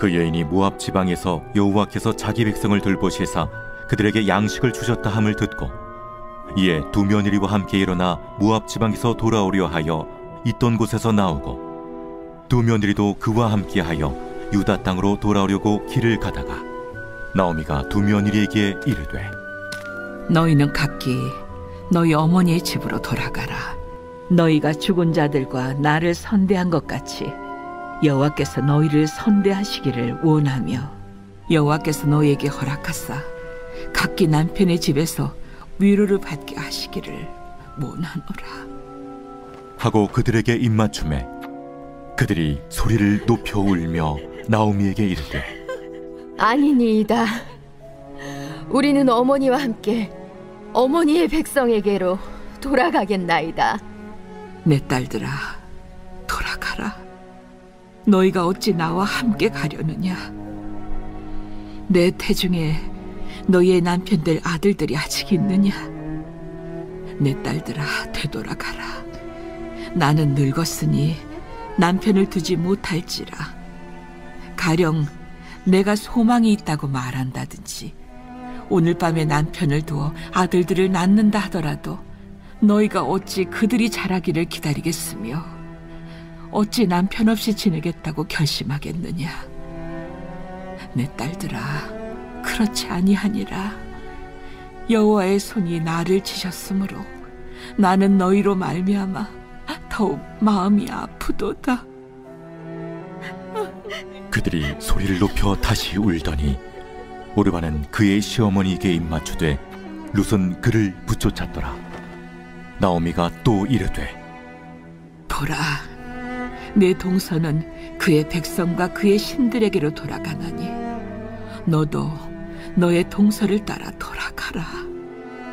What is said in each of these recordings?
그 여인이 모압 지방에서 여호와께서 자기 백성을 돌보시사 그들에게 양식을 주셨다 함을 듣고 이에 두 며느리와 함께 일어나 모압 지방에서 돌아오려 하여 있던 곳에서 나오고 두 며느리도 그와 함께하여 유다 땅으로 돌아오려고 길을 가다가 나오미가 두 며느리에게 이르되 너희는 각기 너희 어머니의 집으로 돌아가라. 너희가 죽은 자들과 나를 선대한 것 같이 여호와께서 너희를 선대하시기를 원하며 여호와께서 너희에게 허락하사 각기 남편의 집에서 위로를 받게 하시기를 원하노라 하고 그들에게 입맞춤에 그들이 소리를 높여 울며 나오미에게 이르되 아니니이다. 우리는 어머니와 함께 어머니의 백성에게로 돌아가겠나이다. 내 딸들아, 돌아가라. 너희가 어찌 나와 함께 가려느냐? 내 태중에 너희의 남편들 아들들이 아직 있느냐? 내 딸들아, 되돌아가라. 나는 늙었으니 남편을 두지 못할지라. 가령 내가 소망이 있다고 말한다든지 오늘 밤에 남편을 두어 아들들을 낳는다 하더라도 너희가 어찌 그들이 자라기를 기다리겠으며 어찌 남편 없이 지내겠다고 결심하겠느냐? 내 딸들아, 그렇지 아니하니라. 여호와의 손이 나를 치셨으므로 나는 너희로 말미암아 더욱 마음이 아프도다. 그들이 소리를 높여 다시 울더니 오르바는 그의 시어머니에게 입맞추되 룻은 그를 붙쫓았더라. 나오미가 또 이르되 보라, 내 동서는 그의 백성과 그의 신들에게로 돌아가나니 너도 너의 동서를 따라 돌아가라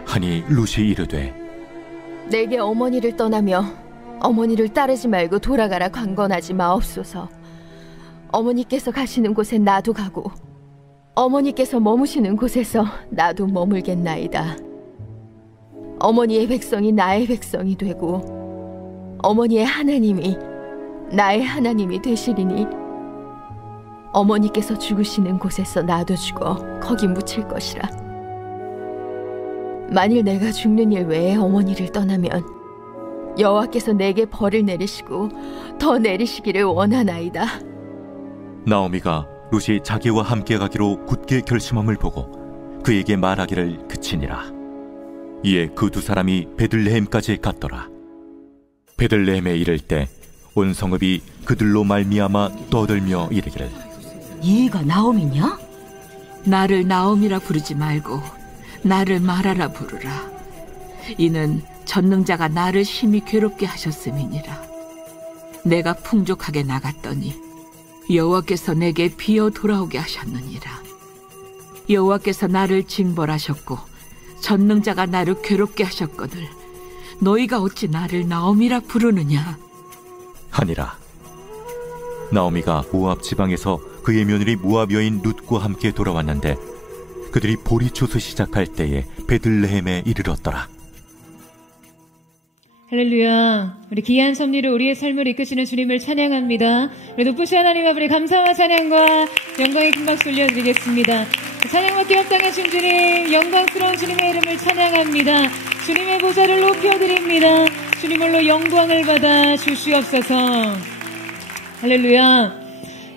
하니 룻이 이르되 내게 어머니를 떠나며 어머니를 따르지 말고 돌아가라 강건하지 마옵소서. 어머니께서 가시는 곳에 나도 가고 어머니께서 머무시는 곳에서 나도 머물겠나이다. 어머니의 백성이 나의 백성이 되고 어머니의 하나님이 나의 하나님이 되시리니 어머니께서 죽으시는 곳에서 나도 죽어 거기 묻힐 것이라. 만일 내가 죽는 일 외에 어머니를 떠나면 여호와께서 내게 벌을 내리시고 더 내리시기를 원하나이다. 나오미가 룻이 자기와 함께 가기로 굳게 결심함을 보고 그에게 말하기를 그치니라. 이에 그 두 사람이 베들레헴까지 갔더라. 베들레헴에 이를 때 온 성읍이 그들로 말미암아 떠들며 이르기를 얘가 나오미냐? 나를 나오미라 부르지 말고 나를 마라라 부르라. 이는 전능자가 나를 심히 괴롭게 하셨음이니라. 내가 풍족하게 나갔더니 여호와께서 내게 비어 돌아오게 하셨느니라. 여호와께서 나를 징벌하셨고 전능자가 나를 괴롭게 하셨거늘 너희가 어찌 나를 나오미라 부르느냐 하니라. 나오미가 모압 지방에서 그의 며느리 모압 여인 룻과 함께 돌아왔는데 그들이 보리초수 시작할 때에 베들레헴에 이르렀더라. 할렐루야. 우리 귀한 섭리로 우리의 삶을 이끄시는 주님을 찬양합니다. 우리 높으신 하나님 앞에 감사와 찬양과 영광의 큰 박수 올려드리겠습니다. 찬양받기 합당하신 주님, 영광스러운 주님의 이름을 찬양합니다. 주님의 보좌를 높여드립니다. 주님으로 영광을 받아 주시옵소서. 할렐루야.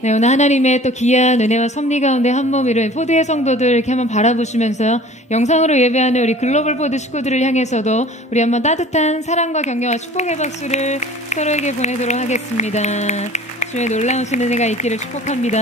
네, 오늘 하나님의 또 귀한 은혜와 섭리 가운데 한 몸이를 포드의 성도들 이렇게 한번 바라보시면서 영상으로 예배하는 우리 글로벌 포드 식구들을 향해서도 우리 한번 따뜻한 사랑과 격려와 축복의 박수를 서로에게 보내도록 하겠습니다. 주의 놀라우신 은혜가 있기를 축복합니다.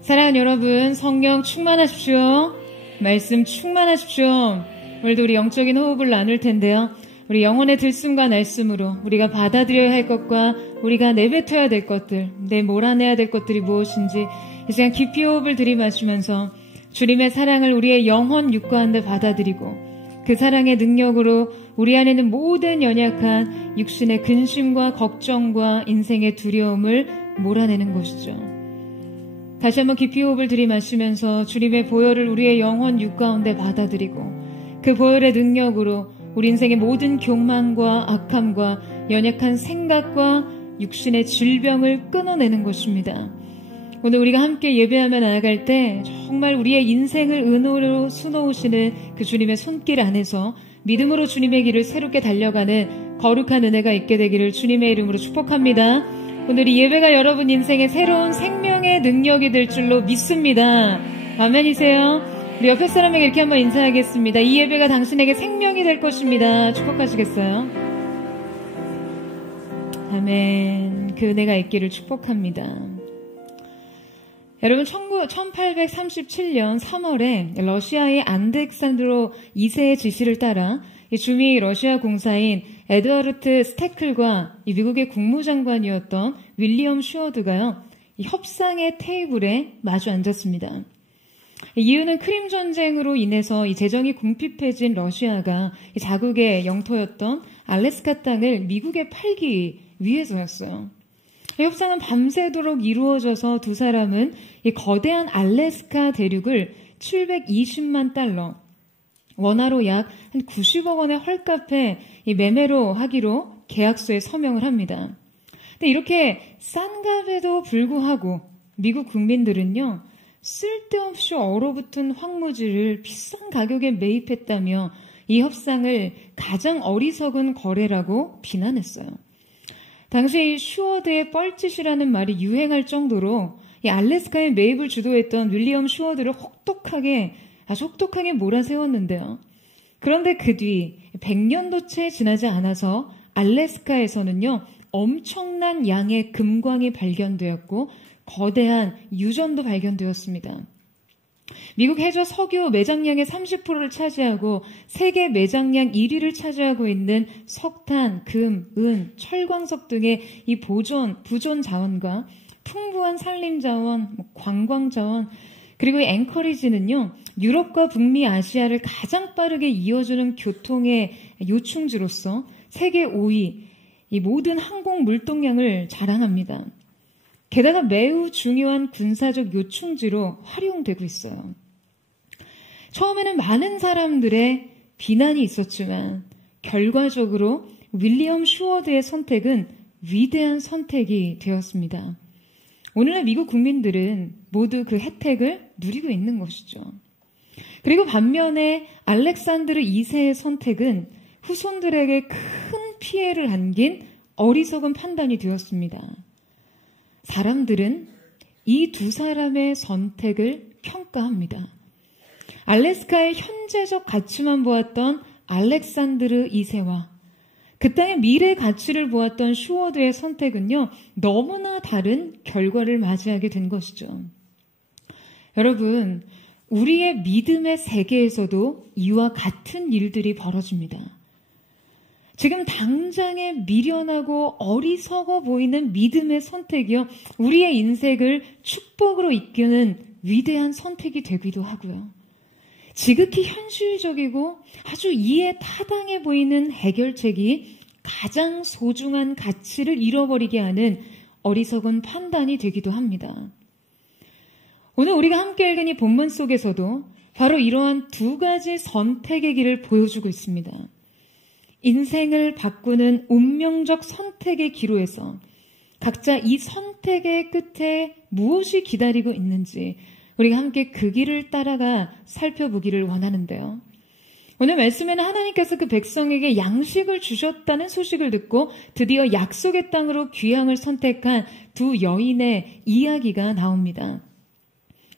사랑하는 여러분, 성령 충만하십시오. 말씀 충만하십시오. 오늘도 우리 영적인 호흡을 나눌 텐데요. 우리 영혼의 들숨과 날숨으로 우리가 받아들여야 할 것과 우리가 내뱉어야 될 것들, 몰아내야 될 것들이 무엇인지 이 시간 깊이 호흡을 들이마시면서 주님의 사랑을 우리의 영혼 육가운데 받아들이고 그 사랑의 능력으로 우리 안에 있는 모든 연약한 육신의 근심과 걱정과 인생의 두려움을 몰아내는 것이죠. 다시 한번 깊이 호흡을 들이마시면서 주님의 보혈을 우리의 영혼 육가운데 받아들이고 그 보혈의 능력으로 우리 인생의 모든 교만과 악함과 연약한 생각과 육신의 질병을 끊어내는 것입니다. 오늘 우리가 함께 예배하며 나아갈 때 정말 우리의 인생을 은혜로 수놓으시는 그 주님의 손길 안에서 믿음으로 주님의 길을 새롭게 달려가는 거룩한 은혜가 있게 되기를 주님의 이름으로 축복합니다. 오늘 이 예배가 여러분 인생의 새로운 생명의 능력이 될 줄로 믿습니다. 아멘이세요? 우리 옆에 사람에게 이렇게 한번 인사하겠습니다. 이 예배가 당신에게 생명이 될 것입니다. 축복하시겠어요? 아멘. 그 은혜가 있기를 축복합니다. 여러분 1837년 3월에 러시아의 알렉산드로 2세의 지시를 따라 주미 러시아 공사인 에드와르트 스테클과 미국의 국무장관이었던 윌리엄 슈어드가요, 이 협상의 테이블에 마주 앉았습니다. 이유는 크림 전쟁으로 인해서 이 재정이 궁핍해진 러시아가 자국의 영토였던 알래스카 땅을 미국에 팔기 위해서였어요. 이 협상은 밤새도록 이루어져서 두 사람은 이 거대한 알래스카 대륙을 720만 달러, 원화로 약 한 90억 원의 헐값에 이 매매로 하기로 계약서에 서명을 합니다. 근데 이렇게 싼 값에도 불구하고 미국 국민들은요, 쓸데없이 얼어붙은 황무지를 비싼 가격에 매입했다며 이 협상을 가장 어리석은 거래라고 비난했어요. 당시 슈어드의 뻘짓이라는 말이 유행할 정도로 이 알래스카의 매입을 주도했던 윌리엄 슈어드를 아주 혹독하게 몰아세웠는데요. 그런데 그 뒤 100년도 채 지나지 않아서 알래스카에서는요, 엄청난 양의 금광이 발견되었고 거대한 유전도 발견되었습니다. 미국 해저 석유 매장량의 30%를 차지하고 세계 매장량 1위를 차지하고 있는 석탄, 금, 은, 철광석 등의 이 부존 자원과 풍부한 산림 자원, 관광 자원, 그리고 이 앵커리지는요, 유럽과 북미 아시아를 가장 빠르게 이어주는 교통의 요충지로서 세계 5위, 이 모든 항공 물동량을 자랑합니다. 게다가 매우 중요한 군사적 요충지로 활용되고 있어요. 처음에는 많은 사람들의 비난이 있었지만 결과적으로 윌리엄 슈어드의 선택은 위대한 선택이 되었습니다. 오늘날 미국 국민들은 모두 그 혜택을 누리고 있는 것이죠. 그리고 반면에 알렉산드르 2세의 선택은 후손들에게 큰 피해를 안긴 어리석은 판단이 되었습니다. 사람들은 이 두 사람의 선택을 평가합니다. 알래스카의 현재적 가치만 보았던 알렉산드르 2세와 그 땅의 미래 가치를 보았던 슈어드의 선택은요, 너무나 다른 결과를 맞이하게 된 것이죠. 여러분, 우리의 믿음의 세계에서도 이와 같은 일들이 벌어집니다. 지금 당장에 미련하고 어리석어 보이는 믿음의 선택이요, 우리의 인생을 축복으로 이끄는 위대한 선택이 되기도 하고요. 지극히 현실적이고 아주 이해 타당해 보이는 해결책이 가장 소중한 가치를 잃어버리게 하는 어리석은 판단이 되기도 합니다. 오늘 우리가 함께 읽은 이 본문 속에서도 바로 이러한 두 가지 선택의 길을 보여주고 있습니다. 인생을 바꾸는 운명적 선택의 기로에서 각자 이 선택의 끝에 무엇이 기다리고 있는지 우리가 함께 그 길을 따라가 살펴보기를 원하는데요. 오늘 말씀에는 하나님께서 그 백성에게 양식을 주셨다는 소식을 듣고 드디어 약속의 땅으로 귀향을 선택한 두 여인의 이야기가 나옵니다.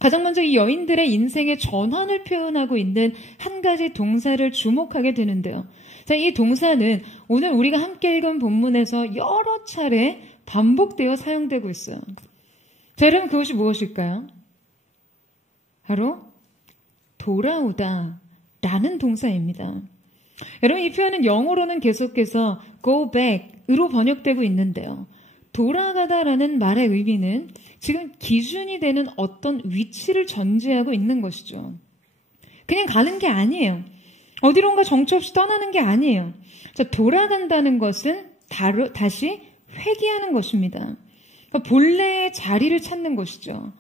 가장 먼저 이 여인들의 인생의 전환을 표현하고 있는 한 가지 동사를 주목하게 되는데요. 자, 이 동사는 오늘 우리가 함께 읽은 본문에서 여러 차례 반복되어 사용되고 있어요. 자, 여러분 그것이 무엇일까요? 바로 돌아오다 라는 동사입니다. 여러분 이 표현은 영어로는 계속해서 go back으로 번역되고 있는데요. 돌아가다라는 말의 의미는 지금 기준이 되는 어떤 위치를 전제하고 있는 것이죠. 그냥 가는 게 아니에요. 어디론가 정처 없이 떠나는 게 아니에요. 자, 돌아간다는 것은 다시 회귀하는 것입니다. 그러니까 본래의 자리를 찾는 것이죠.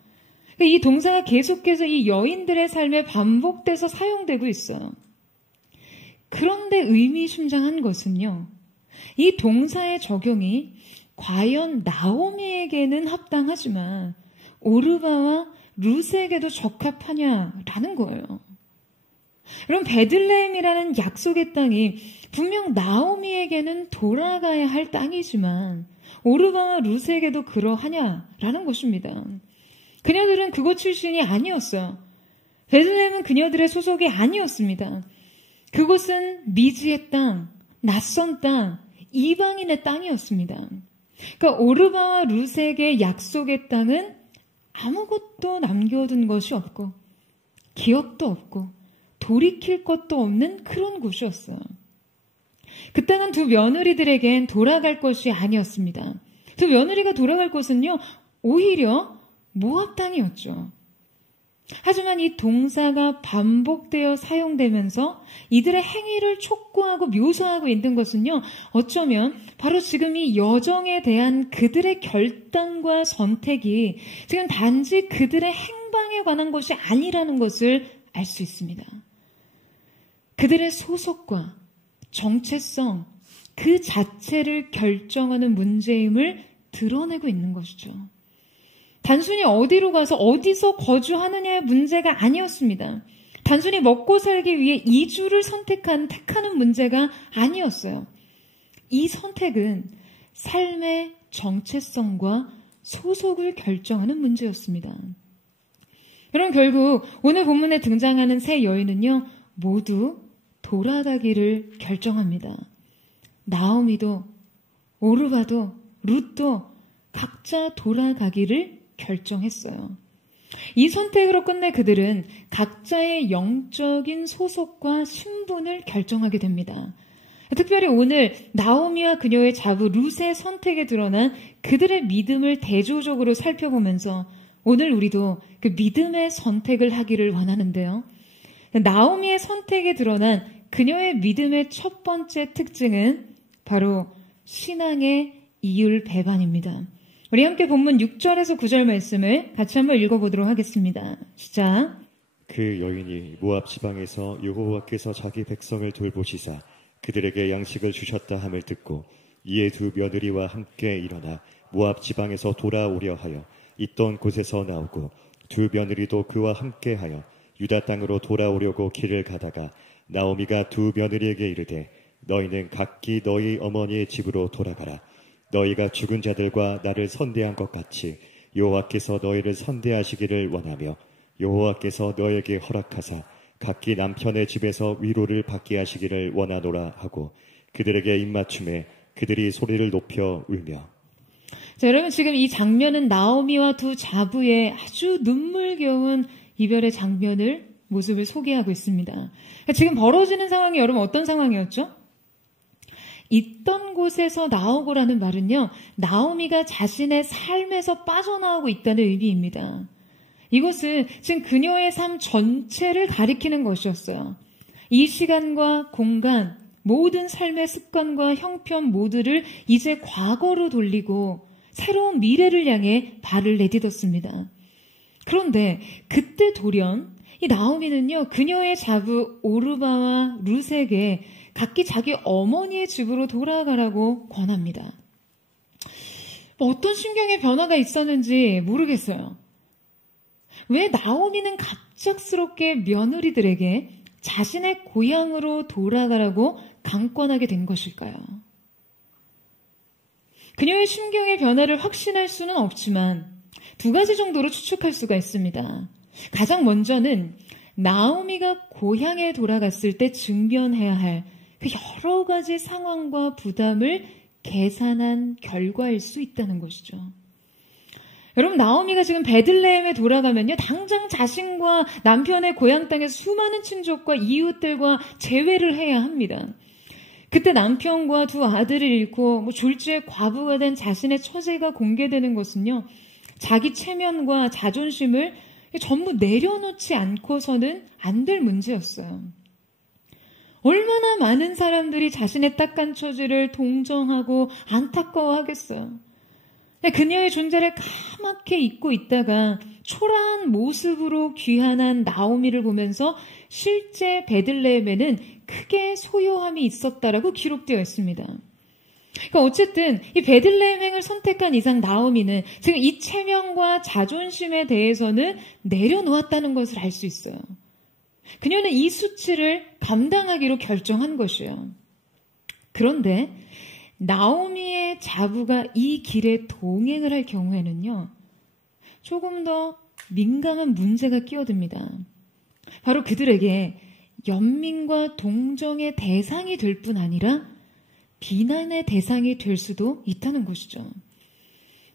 이 동사가 계속해서 이 여인들의 삶에 반복돼서 사용되고 있어요. 그런데 의미심장한 것은요, 이 동사의 적용이 과연 나오미에게는 합당하지만 오르바와 룻에게도 적합하냐라는 거예요. 그럼 베들레헴이라는 약속의 땅이 분명 나오미에게는 돌아가야 할 땅이지만 오르바와 룻에게도 그러하냐라는 것입니다. 그녀들은 그곳 출신이 아니었어요. 베들레헴은 그녀들의 소속이 아니었습니다. 그곳은 미지의 땅, 낯선 땅, 이방인의 땅이었습니다. 그러니까 오르바와 룻에게 약속의 땅은 아무것도 남겨둔 것이 없고 기억도 없고 돌이킬 것도 없는 그런 곳이었어요. 그 땅은 두 며느리들에겐 돌아갈 것이 아니었습니다. 두 며느리가 돌아갈 곳은요, 오히려 모압 땅이었죠. 하지만 이 동사가 반복되어 사용되면서 이들의 행위를 촉구하고 묘사하고 있는 것은요, 어쩌면 바로 지금 이 여정에 대한 그들의 결단과 선택이 지금 단지 그들의 행방에 관한 것이 아니라는 것을 알 수 있습니다. 그들의 소속과 정체성 그 자체를 결정하는 문제임을 드러내고 있는 것이죠. 단순히 어디로 가서 어디서 거주하느냐의 문제가 아니었습니다. 단순히 먹고 살기 위해 이주를 택하는 문제가 아니었어요. 이 선택은 삶의 정체성과 소속을 결정하는 문제였습니다. 그럼 결국 오늘 본문에 등장하는 세 여인은요, 모두 돌아가기를 결정합니다. 나오미도 오르바도 룻도 각자 돌아가기를 결정했어요. 이 선택으로 끝내 그들은 각자의 영적인 소속과 신분을 결정하게 됩니다. 특별히 오늘 나오미와 그녀의 자부 룻의 선택에 드러난 그들의 믿음을 대조적으로 살펴보면서 오늘 우리도 그 믿음의 선택을 하기를 원하는데요. 나오미의 선택에 드러난 그녀의 믿음의 첫 번째 특징은 바로 신앙의 이율배반입니다. 우리 함께 본문 6절에서 9절 말씀을 같이 한번 읽어보도록 하겠습니다. 시작. 그 여인이 모압 지방에서 여호와께서 자기 백성을 돌보시사 그들에게 양식을 주셨다 함을 듣고 이에 두 며느리와 함께 일어나 모압 지방에서 돌아오려 하여 있던 곳에서 나오고 두 며느리도 그와 함께하여 유다 땅으로 돌아오려고 길을 가다가 나오미가 두 며느리에게 이르되 너희는 각기 너희 어머니의 집으로 돌아가라. 너희가 죽은 자들과 나를 선대한 것 같이 여호와께서 너희를 선대하시기를 원하며 여호와께서 너에게 허락하사 각기 남편의 집에서 위로를 받게 하시기를 원하노라 하고 그들에게 입맞춤에 그들이 소리를 높여 울며. 자, 여러분 지금 이 장면은 나오미와 두 자부의 아주 눈물겨운 이별의 모습을 소개하고 있습니다. 지금 벌어지는 상황이 여러분 어떤 상황이었죠? 있던 곳에서 나오고라는 말은요, 나오미가 자신의 삶에서 빠져나오고 있다는 의미입니다. 이것은 지금 그녀의 삶 전체를 가리키는 것이었어요. 이 시간과 공간, 모든 삶의 습관과 형편 모두를 이제 과거로 돌리고 새로운 미래를 향해 발을 내딛었습니다. 그런데 그때 돌연 이 나오미는요, 그녀의 자부 오르바와 룻에게 각기 자기 어머니의 집으로 돌아가라고 권합니다. 어떤 심경의 변화가 있었는지 모르겠어요. 왜 나오미는 갑작스럽게 며느리들에게 자신의 고향으로 돌아가라고 강권하게 된 것일까요? 그녀의 심경의 변화를 확신할 수는 없지만 두 가지 정도로 추측할 수가 있습니다. 가장 먼저는 나오미가 고향에 돌아갔을 때 직면해야 할 그 여러 가지 상황과 부담을 계산한 결과일 수 있다는 것이죠. 여러분, 나오미가 지금 베들레헴에 돌아가면요, 당장 자신과 남편의 고향 땅에서 수많은 친족과 이웃들과 재회를 해야 합니다. 그때 남편과 두 아들을 잃고 졸지에 과부가 된 자신의 처제가 공개되는 것은요, 자기 체면과 자존심을 전부 내려놓지 않고서는 안 될 문제였어요. 얼마나 많은 사람들이 자신의 딱한 처지를 동정하고 안타까워하겠어요. 그녀의 존재를 까맣게 잊고 있다가 초라한 모습으로 귀환한 나오미를 보면서 실제 베들레헴에는 크게 소요함이 있었다라고 기록되어 있습니다. 그러니까 어쨌든 이 베들레헴행을 선택한 이상 나오미는 지금 이 체면과 자존심에 대해서는 내려놓았다는 것을 알 수 있어요. 그녀는 이 수치를 감당하기로 결정한 것이에요. 그런데 나오미의 자부가 이 길에 동행을 할 경우에는요, 조금 더 민감한 문제가 끼어듭니다. 바로 그들에게 연민과 동정의 대상이 될 뿐 아니라 비난의 대상이 될 수도 있다는 것이죠.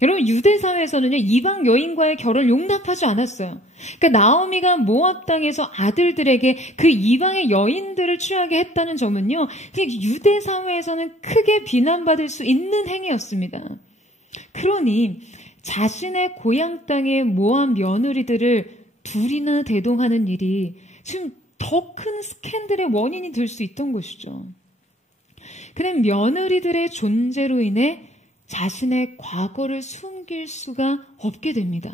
여러분, 유대 사회에서는요, 이방 여인과의 결혼을 용납하지 않았어요. 그러니까 나오미가 모압 땅에서 아들들에게 그 이방의 여인들을 취하게 했다는 점은요, 유대 사회에서는 크게 비난받을 수 있는 행위였습니다. 그러니 자신의 고향 땅의 모압 며느리들을 둘이나 대동하는 일이 지금 더 큰 스캔들의 원인이 될 수 있던 것이죠. 그는 며느리들의 존재로 인해 자신의 과거를 숨길 수가 없게 됩니다.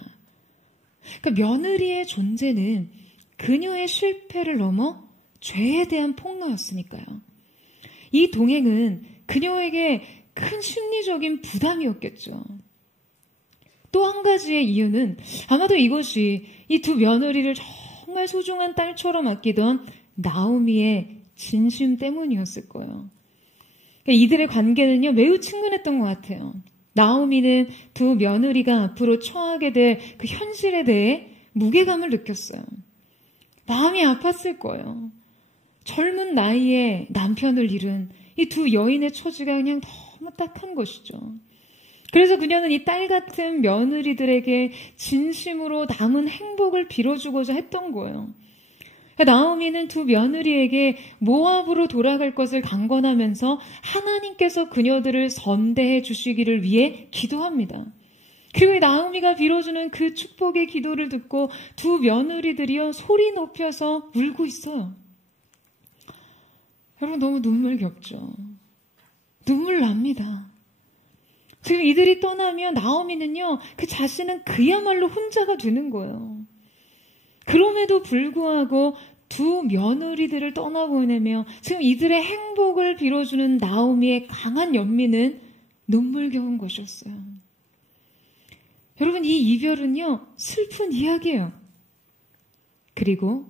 그러니까 며느리의 존재는 그녀의 실패를 넘어 죄에 대한 폭로였으니까요. 이 동행은 그녀에게 큰 심리적인 부담이었겠죠. 또 한 가지의 이유는 아마도 이것이 이 두 며느리를 정말 소중한 딸처럼 아끼던 나오미의 진심 때문이었을 거예요. 이들의 관계는요, 매우 친근했던 것 같아요. 나오미는 두 며느리가 앞으로 처하게 될 그 현실에 대해 무게감을 느꼈어요. 마음이 아팠을 거예요. 젊은 나이에 남편을 잃은 이 두 여인의 처지가 그냥 너무 딱한 것이죠. 그래서 그녀는 이 딸 같은 며느리들에게 진심으로 남은 행복을 빌어주고자 했던 거예요. 나오미는 두 며느리에게 모압으로 돌아갈 것을 강권하면서 하나님께서 그녀들을 선대해 주시기를 위해 기도합니다. 그리고 나오미가 빌어주는 그 축복의 기도를 듣고 두 며느리들이요, 소리 높여서 울고 있어요. 여러분, 너무 눈물겹죠? 눈물 납니다. 지금 이들이 떠나면 나오미는요, 그 자신은 그야말로 혼자가 되는 거예요. 그럼에도 불구하고 두 며느리들을 떠나보내며 지금 이들의 행복을 빌어주는 나오미의 강한 연민은 눈물겨운 것이었어요. 여러분, 이 이별은요, 슬픈 이야기예요. 그리고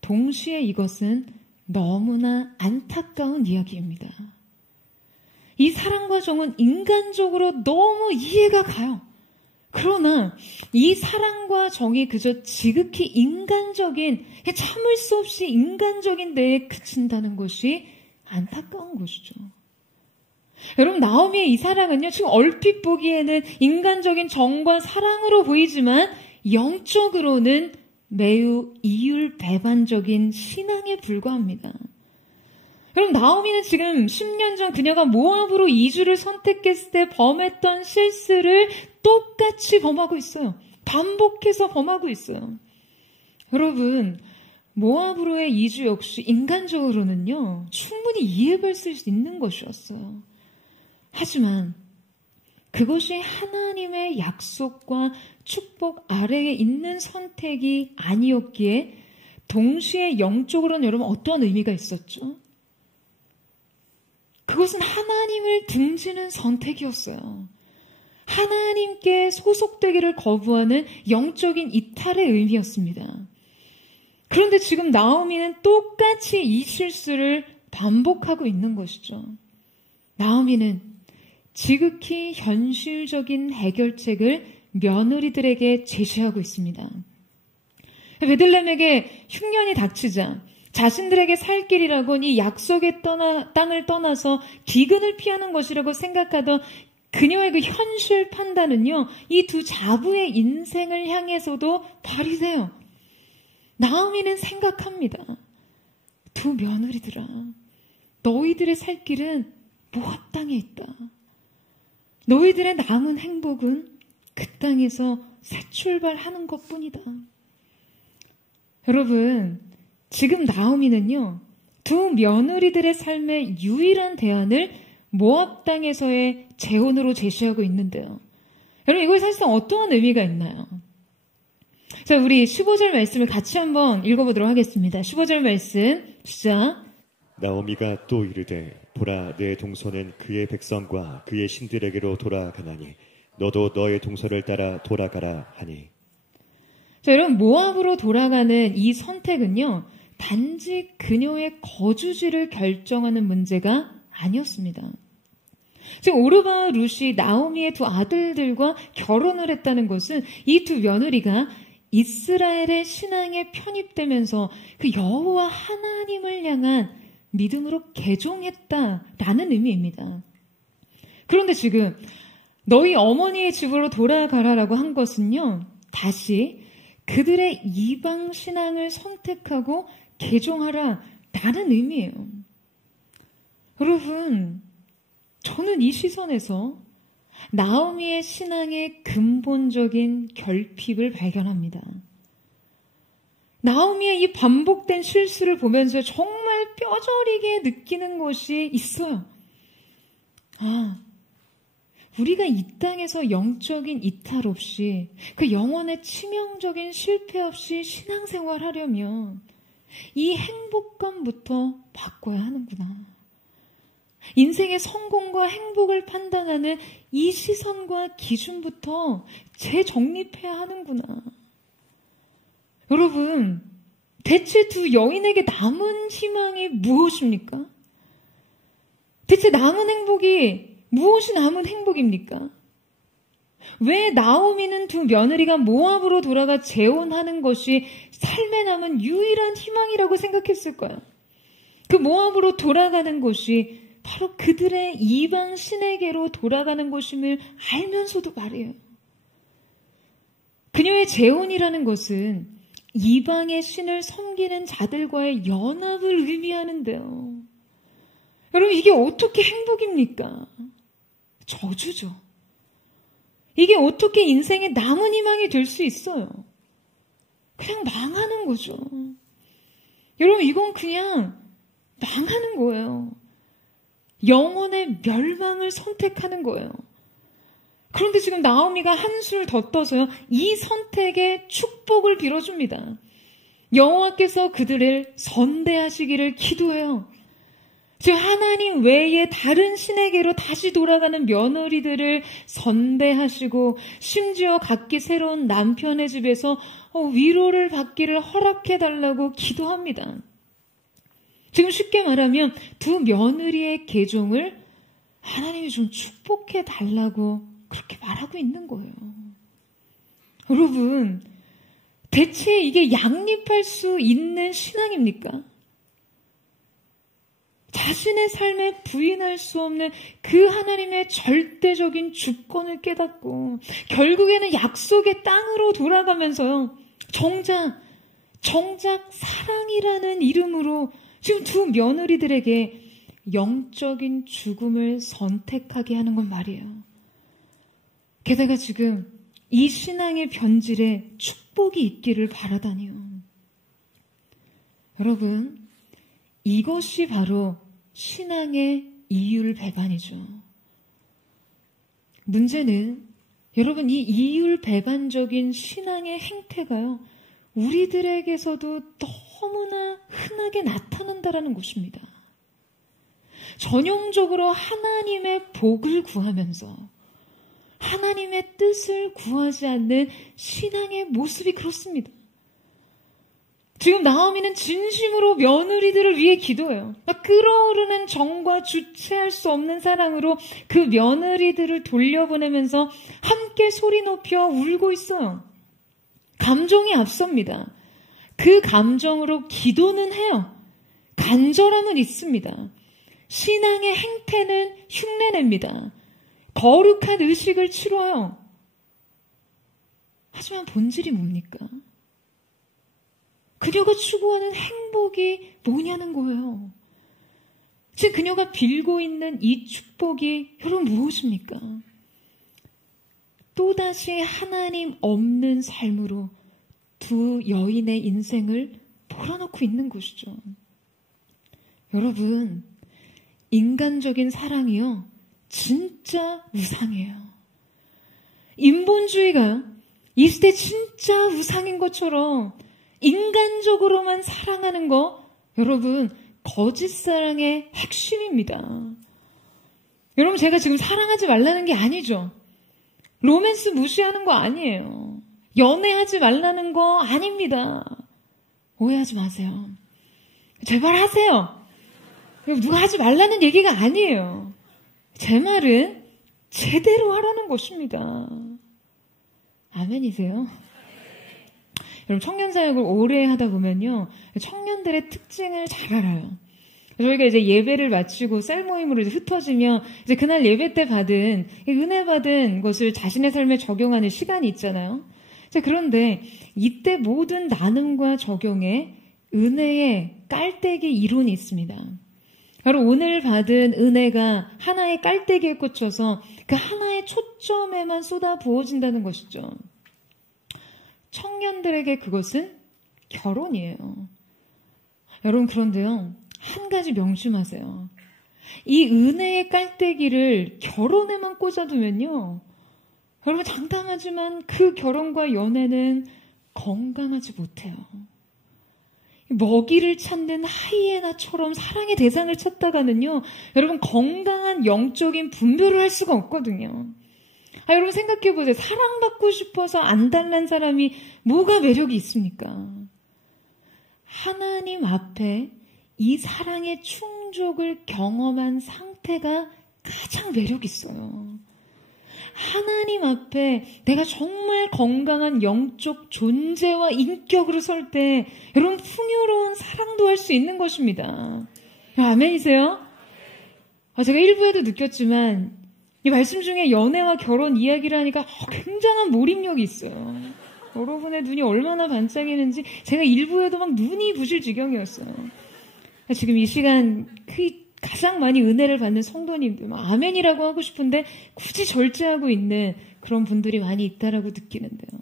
동시에 이것은 너무나 안타까운 이야기입니다. 이 사랑과 정은 인간적으로 너무 이해가 가요. 그러나 이 사랑과 정이 그저 지극히 인간적인, 참을 수 없이 인간적인 데에 그친다는 것이 안타까운 것이죠. 여러분, 나오미의 이 사랑은요, 지금 얼핏 보기에는 인간적인 정과 사랑으로 보이지만 영적으로는 매우 이율배반적인 신앙에 불과합니다. 여러분, 나오미는 지금 10년 전 그녀가 모압으로 이주를 선택했을 때 범했던 실수를 똑같이 범하고 있어요. 반복해서 범하고 있어요. 여러분, 모압으로의 이주 역시 인간적으로는요, 충분히 이해할 수 있는 것이었어요. 하지만 그것이 하나님의 약속과 축복 아래에 있는 선택이 아니었기에 동시에 영적으로는 여러분 어떠한 의미가 있었죠? 그것은 하나님을 등지는 선택이었어요. 하나님께 소속되기를 거부하는 영적인 이탈의 의미였습니다. 그런데 지금 나오미는 똑같이 이 실수를 반복하고 있는 것이죠. 나오미는 지극히 현실적인 해결책을 며느리들에게 제시하고 있습니다. 베들레헴에게 흉년이 닥치자 자신들에게 살 길이라곤 이 약속의 땅을 떠나서 기근을 피하는 것이라고 생각하던 그녀의 그 현실 판단은요, 이 두 자부의 인생을 향해서도 발휘돼요. 나오미는 생각합니다. 두 며느리들아, 너희들의 살 길은 모압 땅에 있다. 너희들의 남은 행복은 그 땅에서 새 출발하는 것뿐이다. 여러분, 지금 나오미는요, 두 며느리들의 삶의 유일한 대안을 모압 땅에서의 재혼으로 제시하고 있는데요. 여러분, 이거 사실상 어떠한 의미가 있나요? 자, 우리 15절 말씀을 같이 한번 읽어보도록 하겠습니다. 15절 말씀 시작. 나오미가 또 이르되 보라, 내 동서는 그의 백성과 그의 신들에게로 돌아가나니 너도 너의 동서를 따라 돌아가라 하니. 자, 여러분, 모압으로 돌아가는 이 선택은요, 단지 그녀의 거주지를 결정하는 문제가 아니었습니다. 지금 오르바와 룻이 나오미의 두 아들들과 결혼을 했다는 것은 이 두 며느리가 이스라엘의 신앙에 편입되면서 그 여호와 하나님을 향한 믿음으로 개종했다라는 의미입니다. 그런데 지금 너희 어머니의 집으로 돌아가라라고 한 것은요, 다시 그들의 이방 신앙을 선택하고 개종하라라는 의미예요. 여러분, 저는 이 시선에서 나오미의 신앙의 근본적인 결핍을 발견합니다. 나오미의 이 반복된 실수를 보면서 정말 뼈저리게 느끼는 것이 있어요. 우리가 이 땅에서 영적인 이탈 없이, 그 영혼의 치명적인 실패 없이 신앙생활 하려면 이 행복감부터 바꿔야 하는구나. 인생의 성공과 행복을 판단하는 이 시선과 기준부터 재정립해야 하는구나. 여러분, 대체 두 여인에게 남은 희망이 무엇입니까? 대체 남은 행복이 무엇이 남은 행복입니까? 왜 나오미는 두 며느리가 모압으로 돌아가 재혼하는 것이 삶에 남은 유일한 희망이라고 생각했을까요? 그 모압으로 돌아가는 것이 바로 그들의 이방 신에게로 돌아가는 것임을 알면서도 말이에요. 그녀의 재혼이라는 것은 이방의 신을 섬기는 자들과의 연합을 의미하는데요. 여러분, 이게 어떻게 행복입니까? 저주죠. 이게 어떻게 인생의 남은 희망이 될 수 있어요? 그냥 망하는 거죠. 여러분, 이건 그냥 망하는 거예요. 영혼의 멸망을 선택하는 거예요. 그런데 지금 나오미가 한술 더 떠서요, 이 선택에 축복을 빌어줍니다. 여호와께서 그들을 선대하시기를 기도해요. 즉 하나님 외에 다른 신에게로 다시 돌아가는 며느리들을 선대하시고 심지어 각기 새로운 남편의 집에서 위로를 받기를 허락해달라고 기도합니다. 지금 쉽게 말하면 두 며느리의 개종을 하나님이 좀 축복해달라고 그렇게 말하고 있는 거예요. 여러분, 대체 이게 양립할 수 있는 신앙입니까? 자신의 삶에 부인할 수 없는 그 하나님의 절대적인 주권을 깨닫고 결국에는 약속의 땅으로 돌아가면서요, 정작 사랑이라는 이름으로 지금 두 며느리들에게 영적인 죽음을 선택하게 하는 건 말이에요. 게다가 지금 이 신앙의 변질에 축복이 있기를 바라다니요. 여러분, 이것이 바로 신앙의 이율배반이죠. 문제는 여러분, 이 이율배반적인 신앙의 행태가요, 우리들에게서도 너무나 흔하게 나타난다라는 것입니다. 전형적으로 하나님의 복을 구하면서 하나님의 뜻을 구하지 않는 신앙의 모습이 그렇습니다. 지금 나오미는 진심으로 며느리들을 위해 기도해요. 끓어오르는 정과 주체할 수 없는 사랑으로 그 며느리들을 돌려보내면서 함께 소리 높여 울고 있어요. 감정이 앞섭니다. 그 감정으로 기도는 해요. 간절함은 있습니다. 신앙의 행태는 흉내냅니다. 거룩한 의식을 치러요. 하지만 본질이 뭡니까? 그녀가 추구하는 행복이 뭐냐는 거예요. 지금 그녀가 빌고 있는 이 축복이 여러분 무엇입니까? 또다시 하나님 없는 삶으로 두 여인의 인생을 몰아넣고 있는 것이죠. 여러분, 인간적인 사랑이요, 진짜 우상이에요. 인본주의가 이 시대 진짜 우상인 것처럼 인간적으로만 사랑하는 거, 여러분, 거짓 사랑의 핵심입니다. 여러분, 제가 지금 사랑하지 말라는 게 아니죠. 로맨스 무시하는 거 아니에요. 연애하지 말라는 거 아닙니다. 오해하지 마세요. 제발 하세요. 누가 하지 말라는 얘기가 아니에요. 제 말은 제대로 하라는 것입니다. 아멘이세요? 여러분, 청년사역을 오래 하다 보면요, 청년들의 특징을 잘 알아요. 저희가 이제 예배를 마치고 쌀 모임으로 이제 흩어지면 이제 그날 예배 때 받은 은혜 받은 것을 자신의 삶에 적용하는 시간이 있잖아요. 그런데 이때 모든 나눔과 적용에 은혜의 깔때기 이론이 있습니다. 바로 오늘 받은 은혜가 하나의 깔때기에 꽂혀서 그 하나의 초점에만 쏟아 부어진다는 것이죠. 청년들에게 그것은 결혼이에요. 여러분, 그런데요, 한 가지 명심하세요. 이 은혜의 깔때기를 결혼에만 꽂아두면요, 여러분, 장담하지만 그 결혼과 연애는 건강하지 못해요. 먹이를 찾는 하이에나처럼 사랑의 대상을 찾다가는요, 여러분, 건강한 영적인 분별을 할 수가 없거든요. 여러분, 생각해보세요. 사랑받고 싶어서 안달난 사람이 뭐가 매력이 있습니까? 하나님 앞에 이 사랑의 충족을 경험한 상태가 가장 매력 있어요. 하나님 앞에 내가 정말 건강한 영적 존재와 인격으로 설 때 여러분, 풍요로운 사랑도 할 수 있는 것입니다. 아멘이세요? 제가 일부에도 느꼈지만 이 말씀 중에 연애와 결혼 이야기를 하니까 굉장한 몰입력이 있어요. 여러분의 눈이 얼마나 반짝이는지 제가 일부에도 막 눈이 부실 지경이었어요. 지금 이 시간 가장 많이 은혜를 받는 성도님들, 아멘이라고 하고 싶은데 굳이 절제하고 있는 그런 분들이 많이 있다라고 느끼는데요.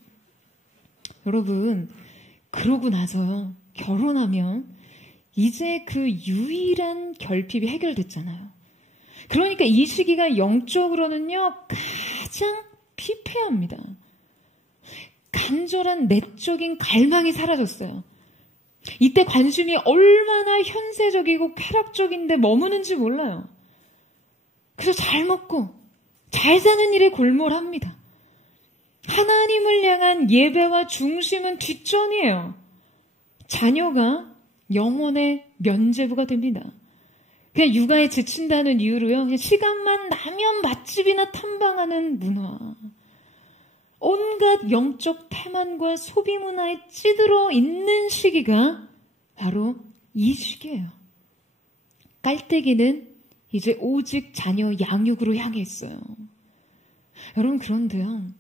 여러분, 그러고 나서요, 결혼하면 이제 그 유일한 결핍이 해결됐잖아요. 그러니까 이 시기가 영적으로는요, 가장 피폐합니다. 간절한 내적인 갈망이 사라졌어요. 이때 관심이 얼마나 현세적이고 쾌락적인데 머무는지 몰라요. 그래서 잘 먹고 잘 사는 일에 골몰합니다. 하나님을 향한 예배와 중심은 뒷전이에요. 자녀가 영혼의 면죄부가 됩니다. 그냥 육아에 지친다는 이유로요, 그냥 시간만 나면 맛집이나 탐방하는 문화. 온갖 영적 태만과 소비 문화에 찌들어 있는 시기가 바로 이 시기예요. 깔때기는 이제 오직 자녀 양육으로 향해 있어요. 여러분, 그런데요,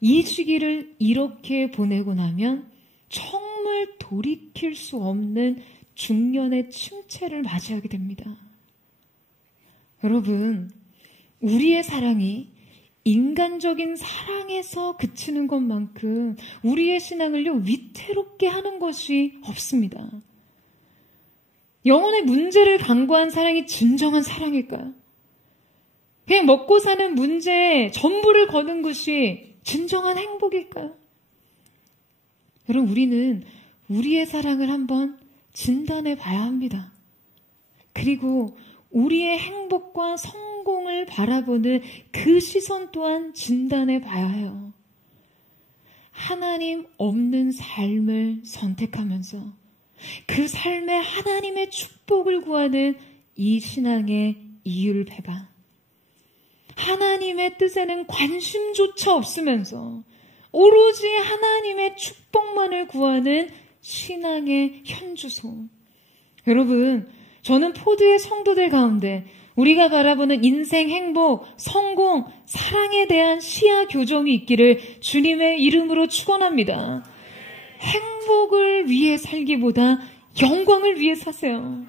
이 시기를 이렇게 보내고 나면 정말 돌이킬 수 없는 중년의 침체를 맞이하게 됩니다. 여러분, 우리의 사랑이 인간적인 사랑에서 그치는 것만큼 우리의 신앙을요, 위태롭게 하는 것이 없습니다. 영혼의 문제를 간과한 사랑이 진정한 사랑일까요? 그냥 먹고 사는 문제에 전부를 거는 것이 진정한 행복일까요? 여러분, 우리는 우리의 사랑을 한번 진단해 봐야 합니다. 그리고 우리의 행복과 성공을 바라보는 그 시선 또한 진단해 봐야 해요. 하나님 없는 삶을 선택하면서 그 삶에 하나님의 축복을 구하는 이 신앙의 이율배반. 하나님의 뜻에는 관심조차 없으면서 오로지 하나님의 축복만을 구하는 신앙의 현주소. 여러분, 저는 포드의 성도들 가운데 우리가 바라보는 인생 행복, 성공, 사랑에 대한 시야 교정이 있기를 주님의 이름으로 축원합니다. 행복을 위해 살기보다 영광을 위해 사세요.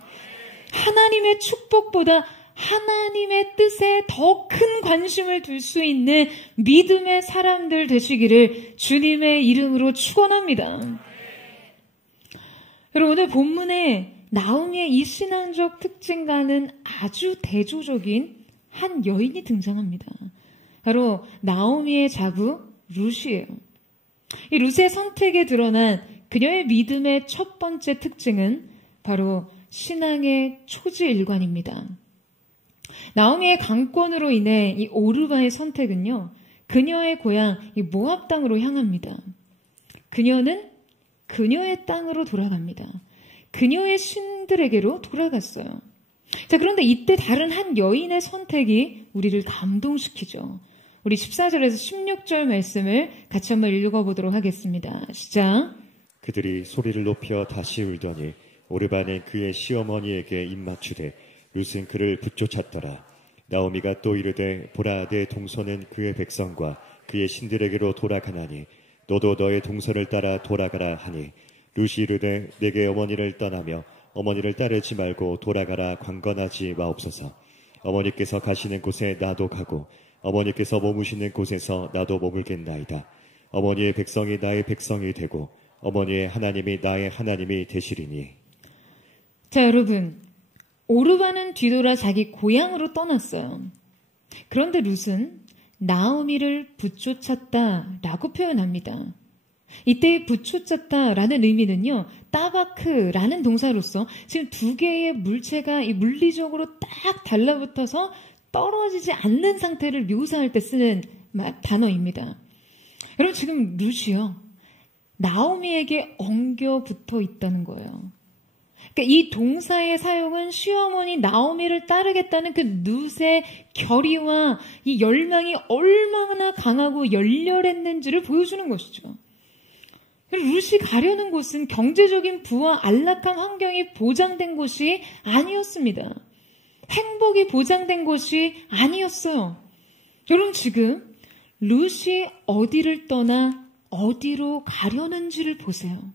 하나님의 축복보다 하나님의 뜻에 더 큰 관심을 둘 수 있는 믿음의 사람들 되시기를 주님의 이름으로 축원합니다. 여러분, 오늘 본문에 나오미의 이 신앙적 특징과는 아주 대조적인 한 여인이 등장합니다. 바로 나오미의 자부 룻이에요. 이 룻의 선택에 드러난 그녀의 믿음의 첫 번째 특징은 바로 신앙의 초지일관입니다. 나오미의 강권으로 인해 이 오르바의 선택은요, 그녀의 고향 이 모압 땅으로 향합니다. 그녀는 그녀의 땅으로 돌아갑니다. 그녀의 신들에게로 돌아갔어요. 자, 그런데 이때 다른 한 여인의 선택이 우리를 감동시키죠. 우리 14절에서 16절 말씀을 같이 한번 읽어보도록 하겠습니다. 시작. 그들이 소리를 높여 다시 울더니 오르바는 그의 시어머니에게 입맞추되 룻은 그를 붙쫓았더라. 나오미가 또 이르되 보라 내 동서는 그의 백성과 그의 신들에게로 돌아가나니 너도 너의 동서를 따라 돌아가라 하니 룻이 이르되 내게 어머니를 떠나며 어머니를 따르지 말고 돌아가라 강건하지 마옵소서. 어머니께서 가시는 곳에 나도 가고 어머니께서 머무시는 곳에서 나도 머물겠나이다. 어머니의 백성이 나의 백성이 되고 어머니의 하나님이 나의 하나님이 되시리니. 자, 여러분, 오르바는 뒤돌아 자기 고향으로 떠났어요. 그런데 룻은 나오미를 붙쫓았다라고 표현합니다. 이때 붙쫓았다라는 의미는요, 따바크라는 동사로서 지금 두 개의 물체가 이 물리적으로 딱 달라붙어서 떨어지지 않는 상태를 묘사할 때 쓰는 단어입니다. 여러분, 지금 룻이요, 나오미에게 엉겨 붙어 있다는 거예요. 그러니까 이 동사의 사용은 시어머니 나오미를 따르겠다는 그 룻의 결의와 이 열망이 얼마나 강하고 열렬했는지를 보여주는 것이죠. 룻이 가려는 곳은 경제적인 부와 안락한 환경이 보장된 곳이 아니었습니다. 행복이 보장된 곳이 아니었어요. 여러분, 지금 룻이 어디를 떠나 어디로 가려는지를 보세요.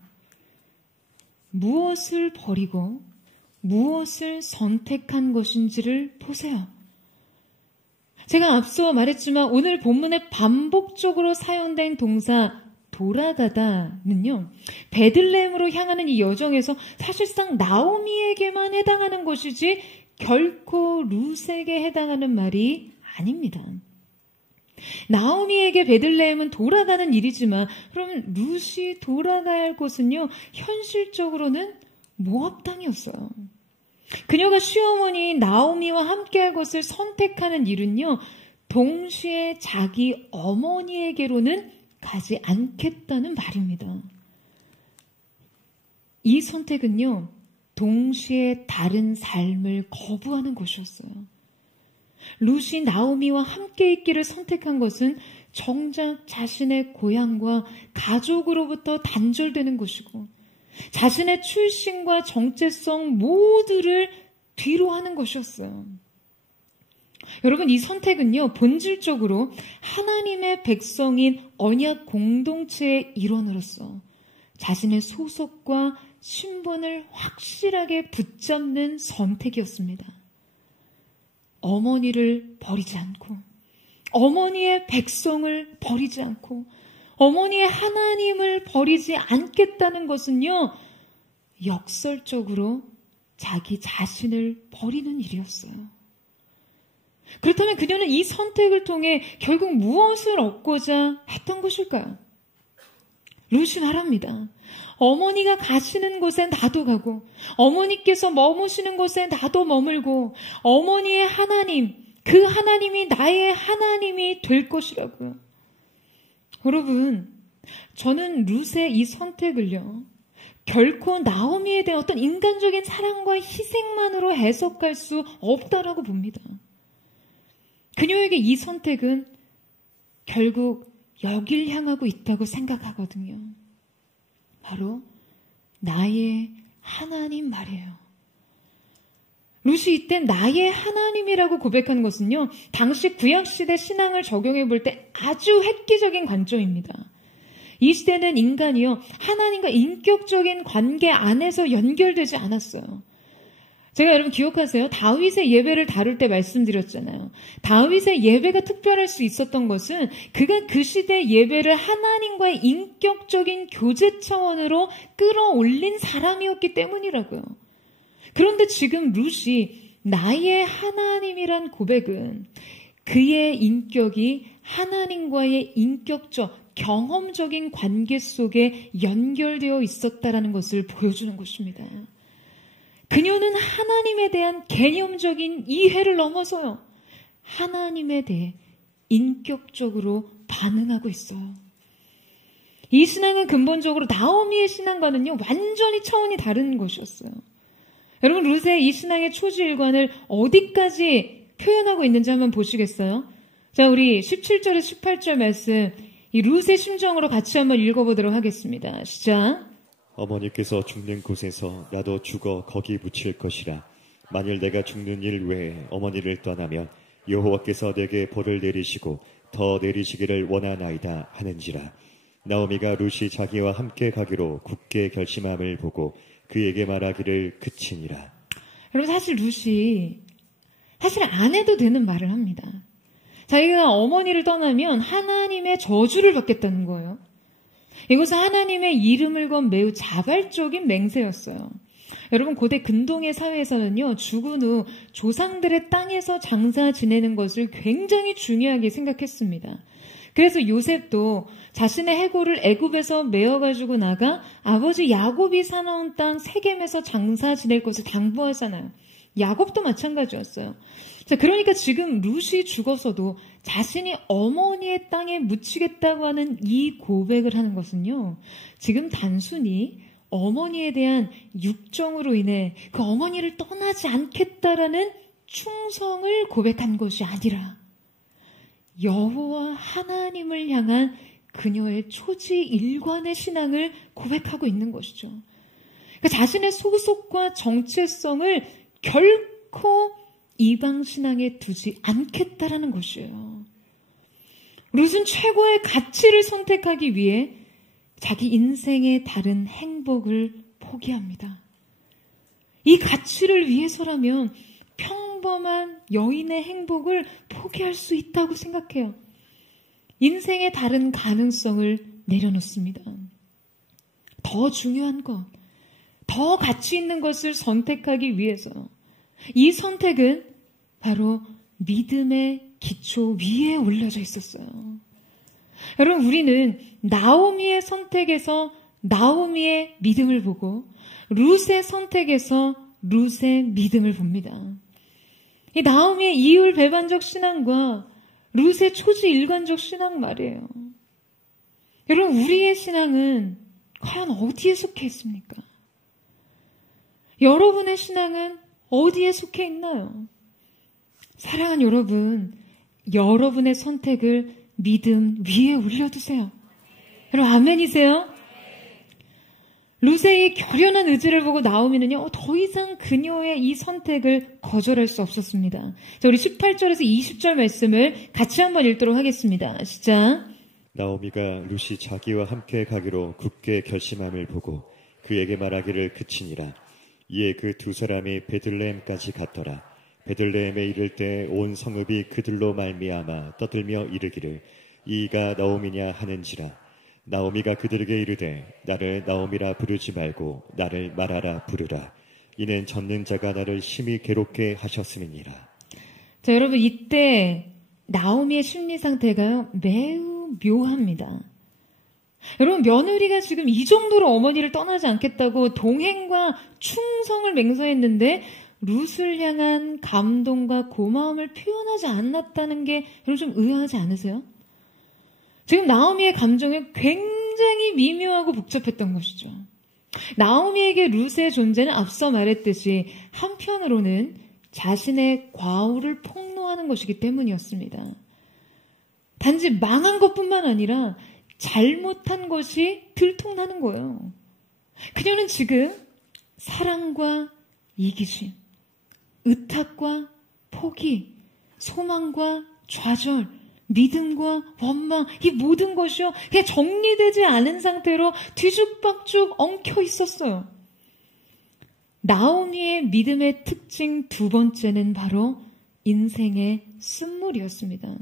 무엇을 버리고 무엇을 선택한 것인지를 보세요. 제가 앞서 말했지만 오늘 본문에 반복적으로 사용된 동사 돌아가다는요, 베들레헴으로 향하는 이 여정에서 사실상 나오미에게만 해당하는 것이지 결코 룻에게 해당하는 말이 아닙니다. 나오미에게 베들레헴은 돌아가는 일이지만 그러면 룻이 돌아가야 할 곳은요, 현실적으로는 모압 땅이었어요. 그녀가 시어머니 나오미와 함께할 것을 선택하는 일은요, 동시에 자기 어머니에게로는 가지 않겠다는 말입니다. 이 선택은요, 동시에 다른 삶을 거부하는 것이었어요. 룻이 나오미와 함께 있기를 선택한 것은 정작 자신의 고향과 가족으로부터 단절되는 것이고 자신의 출신과 정체성 모두를 뒤로 하는 것이었어요. 여러분, 이 선택은요, 본질적으로 하나님의 백성인 언약 공동체의 일원으로서 자신의 소속과 신분을 확실하게 붙잡는 선택이었습니다. 어머니를 버리지 않고, 어머니의 백성을 버리지 않고, 어머니의 하나님을 버리지 않겠다는 것은요, 역설적으로 자기 자신을 버리는 일이었어요. 그렇다면 그녀는 이 선택을 통해 결국 무엇을 얻고자 했던 것일까요? 룻이 말합니다. 어머니가 가시는 곳에 나도 가고 어머니께서 머무시는 곳에 나도 머물고 어머니의 하나님, 그 하나님이 나의 하나님이 될 것이라고요. 여러분, 저는 룻의 이 선택을요, 결코 나오미에 대한 어떤 인간적인 사랑과 희생만으로 해석할 수 없다라고 봅니다. 그녀에게 이 선택은 결국 여길 향하고 있다고 생각하거든요. 바로 나의 하나님 말이에요. 룻이 이때 나의 하나님이라고 고백하는 것은요, 당시 구약시대 신앙을 적용해 볼 때 아주 획기적인 관점입니다. 이 시대는 인간이요, 하나님과 인격적인 관계 안에서 연결되지 않았어요. 제가 여러분 기억하세요? 다윗의 예배를 다룰 때 말씀드렸잖아요. 다윗의 예배가 특별할 수 있었던 것은 그가 그 시대 예배를 하나님과의 인격적인 교제 차원으로 끌어올린 사람이었기 때문이라고요. 그런데 지금 룻이 나의 하나님이란 고백은 그의 인격이 하나님과의 인격적, 경험적인 관계 속에 연결되어 있었다라는 것을 보여주는 것입니다. 그녀는 하나님에 대한 개념적인 이해를 넘어서요. 하나님에 대해 인격적으로 반응하고 있어요. 이 신앙은 근본적으로 나오미의 신앙과는요, 완전히 차원이 다른 것이었어요. 여러분, 룻의 이 신앙의 초지일관을 어디까지 표현하고 있는지 한번 보시겠어요? 자, 우리 17절에서 18절 말씀, 이 룻의 심정으로 같이 한번 읽어보도록 하겠습니다. 시작. 어머니께서 죽는 곳에서 나도 죽어 거기 묻힐 것이라. 만일 내가 죽는 일 외에 어머니를 떠나면 여호와께서 내게 벌을 내리시고 더 내리시기를 원하나이다 하는지라. 나오미가 룻이 자기와 함께 가기로 굳게 결심함을 보고 그에게 말하기를 그치니라. 여러분, 사실 룻이 사실 안 해도 되는 말을 합니다. 자기가 어머니를 떠나면 하나님의 저주를 받겠다는 거예요. 이것은 하나님의 이름을 건 매우 자발적인 맹세였어요. 여러분, 고대 근동의 사회에서는요, 죽은 후 조상들의 땅에서 장사 지내는 것을 굉장히 중요하게 생각했습니다. 그래서 요셉도 자신의 해골을 애굽에서 메어가지고 나가 아버지 야곱이 사놓은 땅 세겜에서 장사 지낼 것을 당부하잖아요. 야곱도 마찬가지였어요. 자, 그러니까 지금 룻이 죽어서도 자신이 어머니의 땅에 묻히겠다고 하는 이 고백을 하는 것은요, 지금 단순히 어머니에 대한 육정으로 인해 그 어머니를 떠나지 않겠다라는 충성을 고백한 것이 아니라 여호와 하나님을 향한 그녀의 초지일관의 신앙을 고백하고 있는 것이죠. 그러니까 자신의 소속과 정체성을 결코 이방 신앙에 두지 않겠다라는 것이에요. 룻은 최고의 가치를 선택하기 위해 자기 인생의 다른 행복을 포기합니다. 이 가치를 위해서라면 평범한 여인의 행복을 포기할 수 있다고 생각해요. 인생의 다른 가능성을 내려놓습니다. 더 중요한 것, 더 가치 있는 것을 선택하기 위해서 이 선택은 바로 믿음의 기초 위에 올려져 있었어요. 여러분, 우리는 나오미의 선택에서 나오미의 믿음을 보고 룻의 선택에서 룻의 믿음을 봅니다. 이 나오미의 이율배반적 신앙과 룻의 초지일관적 신앙 말이에요. 여러분, 우리의 신앙은 과연 어디에 속해 있습니까? 여러분의 신앙은 어디에 속해 있나요? 사랑하는 여러분, 여러분의 선택을 믿음 위에 올려두세요. 여러분, 아멘이세요? 룻의 이 결연한 의지를 보고 나오미는요, 더 이상 그녀의 이 선택을 거절할 수 없었습니다. 자, 우리 18절에서 20절 말씀을 같이 한번 읽도록 하겠습니다. 시작. 나오미가 룻이 자기와 함께 가기로 굳게 결심함을 보고 그에게 말하기를 그치니라. 이에 그 두 사람이 베들레헴까지 갔더라. 베들레헴에 이를 때 온 성읍이 그들로 말미암아 떠들며 이르기를 이가 나오미냐 하는지라. 나오미가 그들에게 이르되 나를 나오미라 부르지 말고 나를 마라라 부르라. 이는 전능자가 나를 심히 괴롭게 하셨음이니라. 자, 여러분, 이때 나오미의 심리 상태가 매우 묘합니다. 여러분, 며느리가 지금 이 정도로 어머니를 떠나지 않겠다고 동행과 충성을 맹세했는데 룻을 향한 감동과 고마움을 표현하지 않았다는 게 여러분 좀 의아하지 않으세요? 지금 나오미의 감정은 굉장히 미묘하고 복잡했던 것이죠. 나오미에게 룻의 존재는 앞서 말했듯이 한편으로는 자신의 과오를 폭로하는 것이기 때문이었습니다. 단지 망한 것뿐만 아니라 잘못한 것이 들통나는 거예요. 그녀는 지금 사랑과 이기심, 의탁과 포기, 소망과 좌절, 믿음과 원망, 이 모든 것이요, 그냥 정리되지 않은 상태로 뒤죽박죽 엉켜 있었어요. 나오미의 믿음의 특징 두 번째는 바로 인생의 쓴물이었습니다.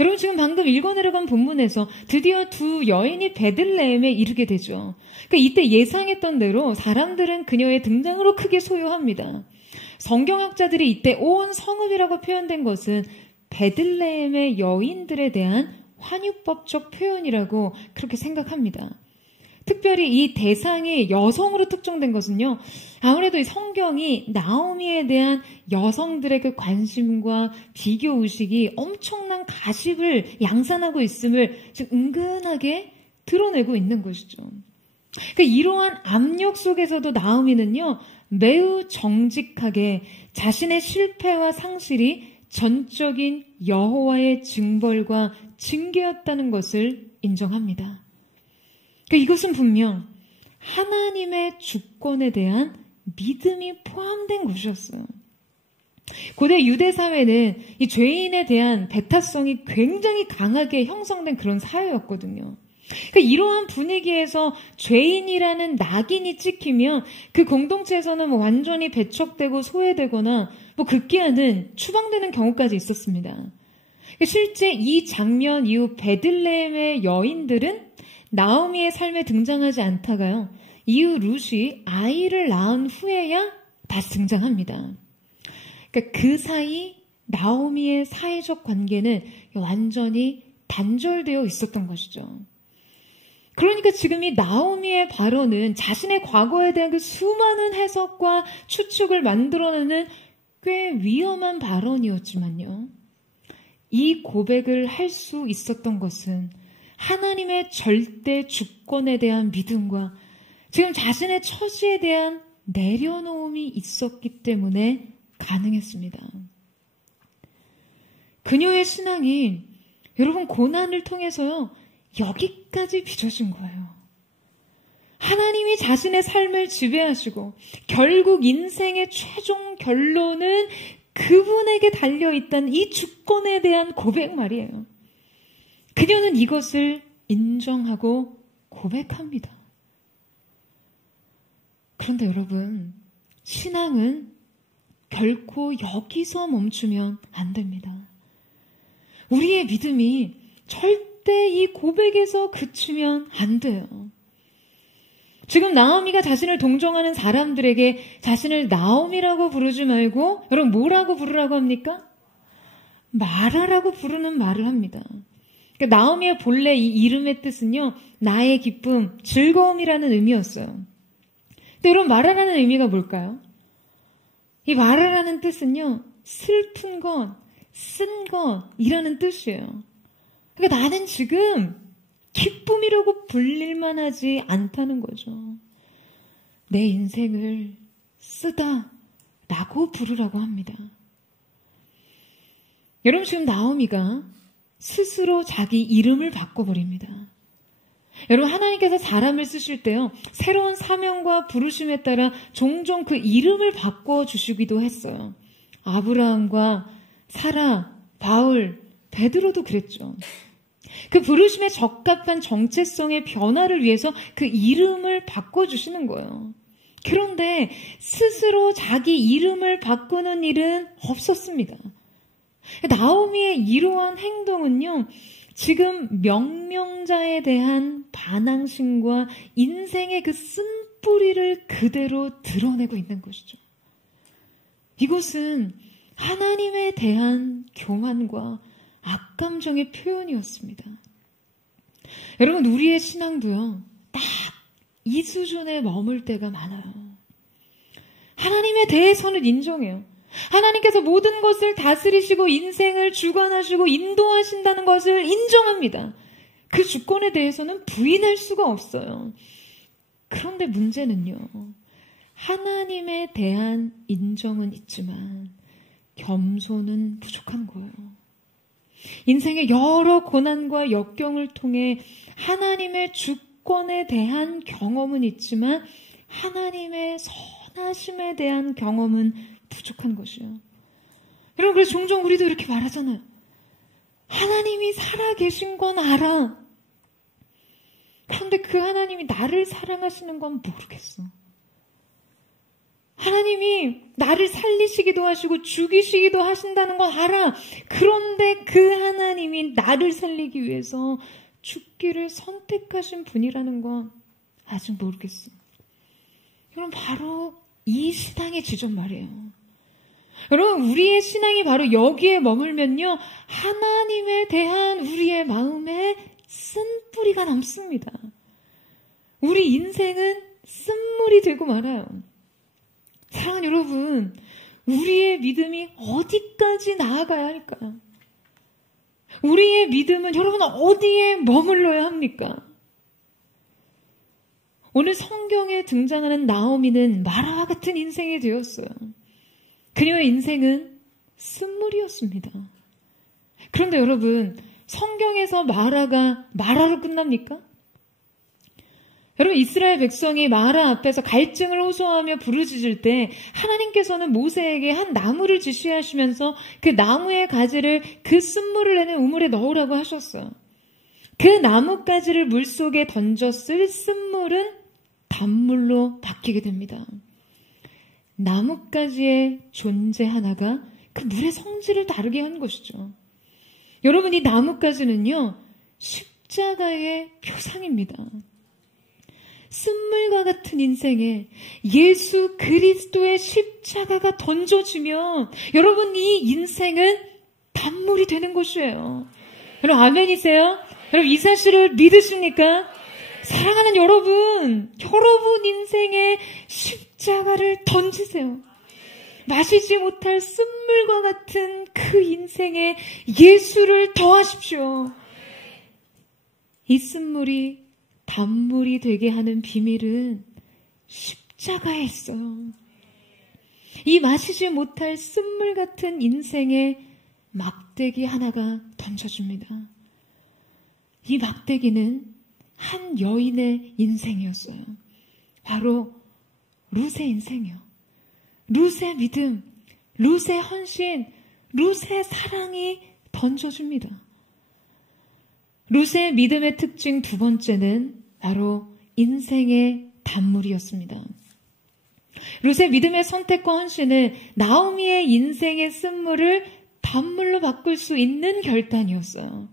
여러분, 지금 방금 읽어내려간 본문에서 드디어 두 여인이 베들레헴에 이르게 되죠. 그러니까 이때 예상했던 대로 사람들은 그녀의 등장으로 크게 소요합니다. 성경학자들이 이때 온 성읍이라고 표현된 것은 베들레헴의 여인들에 대한 환유법적 표현이라고 그렇게 생각합니다. 특별히 이 대상이 여성으로 특정된 것은요, 아무래도 이 성경이 나오미에 대한 여성들의 그 관심과 비교 의식이 엄청난 가십을 양산하고 있음을 지금 은근하게 드러내고 있는 것이죠. 그러니까 이러한 압력 속에서도 나오미는요, 매우 정직하게 자신의 실패와 상실이 전적인 여호와의 징벌과 징계였다는 것을 인정합니다. 그러니까 이것은 분명 하나님의 주권에 대한 믿음이 포함된 것이었어요. 고대 유대 사회는 이 죄인에 대한 배타성이 굉장히 강하게 형성된 그런 사회였거든요. 그러니까 이러한 분위기에서 죄인이라는 낙인이 찍히면 그 공동체에서는 뭐 완전히 배척되고 소외되거나 뭐 급기야는 추방되는 경우까지 있었습니다. 그러니까 실제 이 장면 이후 베들레헴의 여인들은 나오미의 삶에 등장하지 않다가요, 이후 룻이 아이를 낳은 후에야 다시 등장합니다. 그러니까 그 사이 나오미의 사회적 관계는 완전히 단절되어 있었던 것이죠. 그러니까 지금 이 나오미의 발언은 자신의 과거에 대한 그 수많은 해석과 추측을 만들어내는 꽤 위험한 발언이었지만요, 이 고백을 할 수 있었던 것은 하나님의 절대 주권에 대한 믿음과 지금 자신의 처지에 대한 내려놓음이 있었기 때문에 가능했습니다. 그녀의 신앙이 여러분 고난을 통해서요, 여기까지 빚어진 거예요. 하나님이 자신의 삶을 지배하시고 결국 인생의 최종 결론은 그분에게 달려있다는 이 주권에 대한 고백 말이에요. 그녀는 이것을 인정하고 고백합니다. 그런데 여러분, 신앙은 결코 여기서 멈추면 안 됩니다. 우리의 믿음이 절대 이 고백에서 그치면 안 돼요. 지금 나오미가 자신을 동정하는 사람들에게 자신을 나오미라고 부르지 말고 여러분 뭐라고 부르라고 합니까? 마라라고 부르는 말을 합니다. 그러니까 나오미의 본래 이 이름의 뜻은요, 나의 기쁨, 즐거움이라는 의미였어요. 근데 여러분 마라라는 의미가 뭘까요? 이 마라라는 뜻은요, 슬픈 것, 쓴 것이라는 뜻이에요. 그러니까 나는 지금 기쁨이라고 불릴만 하지 않다는 거죠. 내 인생을 쓰다라고 부르라고 합니다. 여러분 지금 나오미가 스스로 자기 이름을 바꿔버립니다. 여러분 하나님께서 사람을 쓰실 때요, 새로운 사명과 부르심에 따라 종종 그 이름을 바꿔주시기도 했어요. 아브라함과 사라, 바울, 베드로도 그랬죠. 그 부르심에 적합한 정체성의 변화를 위해서 그 이름을 바꿔주시는 거예요. 그런데 스스로 자기 이름을 바꾸는 일은 없었습니다. 나오미의 이러한 행동은요, 지금 명명자에 대한 반항심과 인생의 그 쓴뿌리를 그대로 드러내고 있는 것이죠. 이것은 하나님에 대한 교만과 악감정의 표현이었습니다. 여러분 우리의 신앙도요, 딱 이 수준에 머물 때가 많아요. 하나님에 대해서는 인정해요. 하나님께서 모든 것을 다스리시고 인생을 주관하시고 인도하신다는 것을 인정합니다. 그 주권에 대해서는 부인할 수가 없어요. 그런데 문제는요, 하나님에 대한 인정은 있지만 겸손은 부족한 거예요. 인생의 여러 고난과 역경을 통해 하나님의 주권에 대한 경험은 있지만 하나님의 선하심에 대한 경험은 부족한 것이요. 여러분 그래서 종종 우리도 이렇게 말하잖아요. 하나님이 살아계신 건 알아. 그런데 그 하나님이 나를 사랑하시는 건 모르겠어. 하나님이 나를 살리시기도 하시고 죽이시기도 하신다는 건 알아. 그런데 그 하나님이 나를 살리기 위해서 죽기를 선택하신 분이라는 건 아직 모르겠어. 여러분 바로 이 신앙의 지점 말이에요. 여러분 우리의 신앙이 바로 여기에 머물면요, 하나님에 대한 우리의 마음에 쓴뿌리가 남습니다. 우리 인생은 쓴물이 되고 말아요. 사랑하는 여러분, 우리의 믿음이 어디까지 나아가야 할까요? 우리의 믿음은 여러분 어디에 머물러야 합니까? 오늘 성경에 등장하는 나오미는 마라와 같은 인생이 되었어요. 그녀의 인생은 쓴물이었습니다. 그런데 여러분, 성경에서 마라가 마라로 끝납니까? 여러분, 이스라엘 백성이 마라 앞에서 갈증을 호소하며 부르짖을 때 하나님께서는 모세에게 한 나무를 지시하시면서 그 나무의 가지를 그 쓴물을 내는 우물에 넣으라고 하셨어요. 그 나뭇가지를 물속에 던졌을 쓴물은 단물로 바뀌게 됩니다. 나뭇가지의 존재 하나가 그 물의 성질을 다르게 한 것이죠. 여러분, 이 나뭇가지는요, 십자가의 표상입니다. 쓴물과 같은 인생에 예수 그리스도의 십자가가 던져지면 여러분, 이 인생은 단물이 되는 것이에요. 여러분, 아멘이세요? 여러분, 이 사실을 믿으십니까? 사랑하는 여러분 인생에 십자가를 던지세요. 마시지 못할 쓴물과 같은 그 인생에 예수를 더하십시오. 이 쓴물이 단물이 되게 하는 비밀은 십자가에 있어요. 이 마시지 못할 쓴물 같은 인생에 막대기 하나가 던져집니다. 이 막대기는 한 여인의 인생이었어요. 바로 룻의 인생이요. 룻의 믿음, 룻의 헌신, 룻의 사랑이 던져줍니다. 룻의 믿음의 특징 두 번째는 바로 인생의 단물이었습니다. 룻의 믿음의 선택과 헌신은 나오미의 인생의 쓴물을 단물로 바꿀 수 있는 결단이었어요.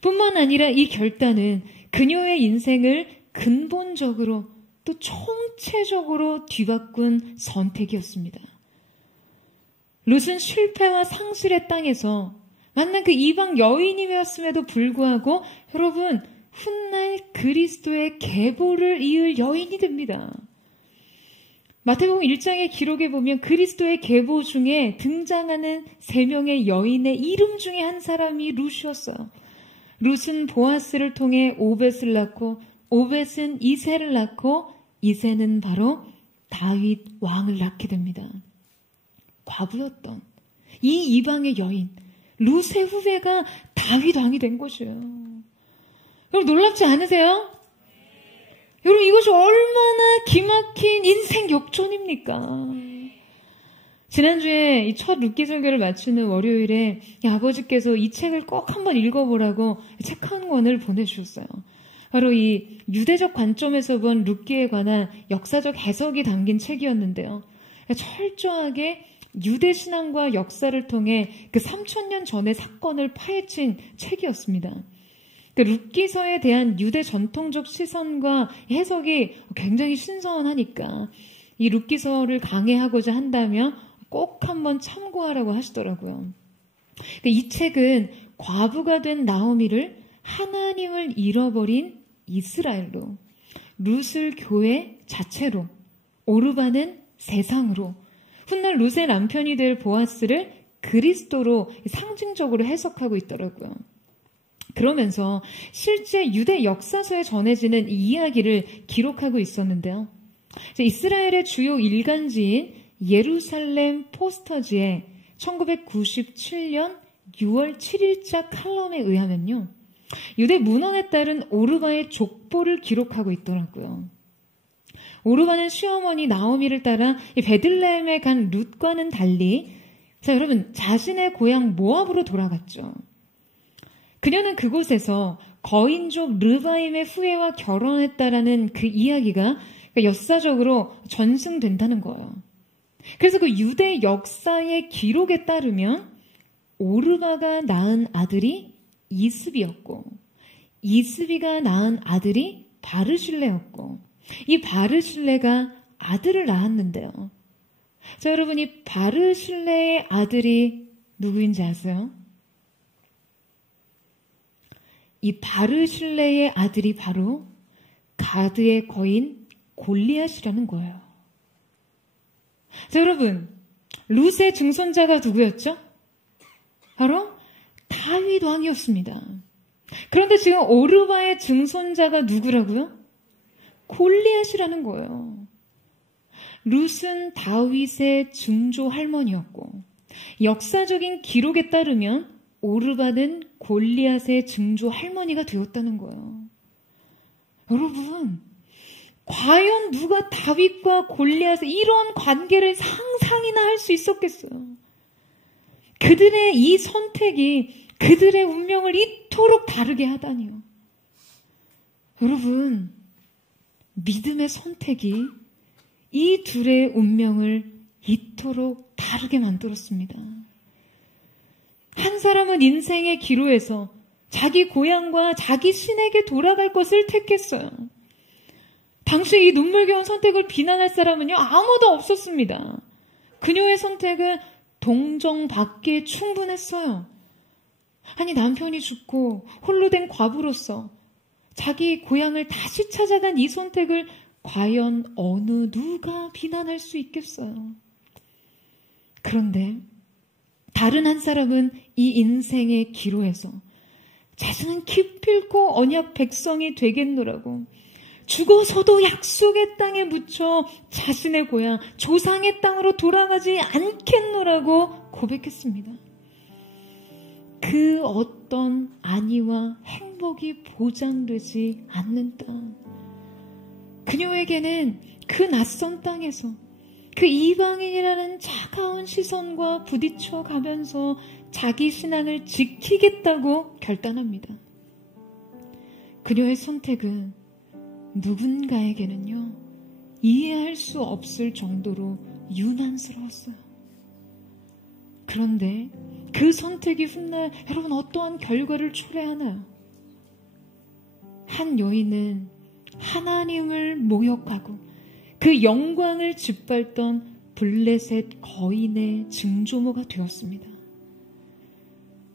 뿐만 아니라 이 결단은 그녀의 인생을 근본적으로 또 총체적으로 뒤바꾼 선택이었습니다. 룻은 실패와 상실의 땅에서 만난 그 이방 여인이었음에도 불구하고 여러분, 훗날 그리스도의 계보를 이을 여인이 됩니다. 마태복음 1장의 기록에 보면 그리스도의 계보 중에 등장하는 3명의 여인의 이름 중에 한 사람이 룻이었어요. 룻은 보아스를 통해 오벳을 낳고 오벳은 이새를 낳고 이새는 바로 다윗 왕을 낳게 됩니다. 과부였던 이 이방의 여인 룻의 후배가 다윗 왕이 된 것이에요. 여러분, 놀랍지 않으세요? 여러분, 이것이 얼마나 기막힌 인생 역전입니까? 지난주에 이 첫 룻기 설교를 마치는 월요일에 아버지께서 이 책을 꼭 한번 읽어보라고 책 한 권을 보내주셨어요. 바로 이 유대적 관점에서 본 룻기에 관한 역사적 해석이 담긴 책이었는데요. 철저하게 유대 신앙과 역사를 통해 그 3000년 전의 사건을 파헤친 책이었습니다. 그 룻기서에 대한 유대 전통적 시선과 해석이 굉장히 신선하니까 이 룻기서를 강해하고자 한다면 꼭 한번 참고하라고 하시더라고요. 이 책은 과부가 된 나오미를 하나님을 잃어버린 이스라엘로, 룻을 교회 자체로, 오르바는 세상으로, 훗날 룻의 남편이 될 보아스를 그리스도로 상징적으로 해석하고 있더라고요. 그러면서 실제 유대 역사서에 전해지는 이 이야기를 기록하고 있었는데요. 이스라엘의 주요 일간지인 예루살렘 포스터지에 1997년 6월 7일자 칼럼에 의하면요, 유대 문헌에 따른 오르바의 족보를 기록하고 있더라고요. 오르바는 시어머니 나오미를 따라 베들레헴에 간 룻과는 달리, 자, 여러분, 자신의 고향 모압으로 돌아갔죠. 그녀는 그곳에서 거인족 르바임의 후예와 결혼했다라는 그 이야기가 역사적으로 전승된다는 거예요. 그래서 그 유대 역사의 기록에 따르면 오르바가 낳은 아들이 이스비였고, 이스비가 낳은 아들이 바르실레였고, 이 바르실레가 아들을 낳았는데요. 자, 여러분, 이 바르실레의 아들이 누구인지 아세요? 이 바르실레의 아들이 바로 가드의 거인 골리앗이라는 거예요. 자, 여러분, 룻의 증손자가 누구였죠? 바로 다윗 왕이었습니다. 그런데 지금 오르바의 증손자가 누구라고요? 골리앗이라는 거예요. 룻은 다윗의 증조 할머니였고, 역사적인 기록에 따르면 오르바는 골리앗의 증조 할머니가 되었다는 거예요. 여러분, 과연 누가 다윗과 골리앗의 이런 관계를 상상이나 할 수 있었겠어요? 그들의 이 선택이 그들의 운명을 이토록 다르게 하다니요. 여러분, 믿음의 선택이 이 둘의 운명을 이토록 다르게 만들었습니다. 한 사람은 인생의 기로에서 자기 고향과 자기 신에게 돌아갈 것을 택했어요. 당시 이 눈물겨운 선택을 비난할 사람은요, 아무도 없었습니다. 그녀의 선택은 동정받기에 충분했어요. 아니, 남편이 죽고 홀로 된 과부로서 자기 고향을 다시 찾아간 이 선택을 과연 어느 누가 비난할 수 있겠어요? 그런데 다른 한 사람은 이 인생의 기로에서 자신은 기필코 언약 백성이 되겠노라고 죽어서도 약속의 땅에 묻혀 자신의 고향, 조상의 땅으로 돌아가지 않겠노라고 고백했습니다. 그 어떤 안위와 행복이 보장되지 않는 땅. 그녀에게는 그 낯선 땅에서 그 이방인이라는 차가운 시선과 부딪혀 가면서 자기 신앙을 지키겠다고 결단합니다. 그녀의 선택은 누군가에게는요, 이해할 수 없을 정도로 유난스러웠어요. 그런데 그 선택이 훗날 여러분 어떠한 결과를 초래하나요? 한 여인은 하나님을 모욕하고 그 영광을 짓밟던 블레셋 거인의 증조모가 되었습니다.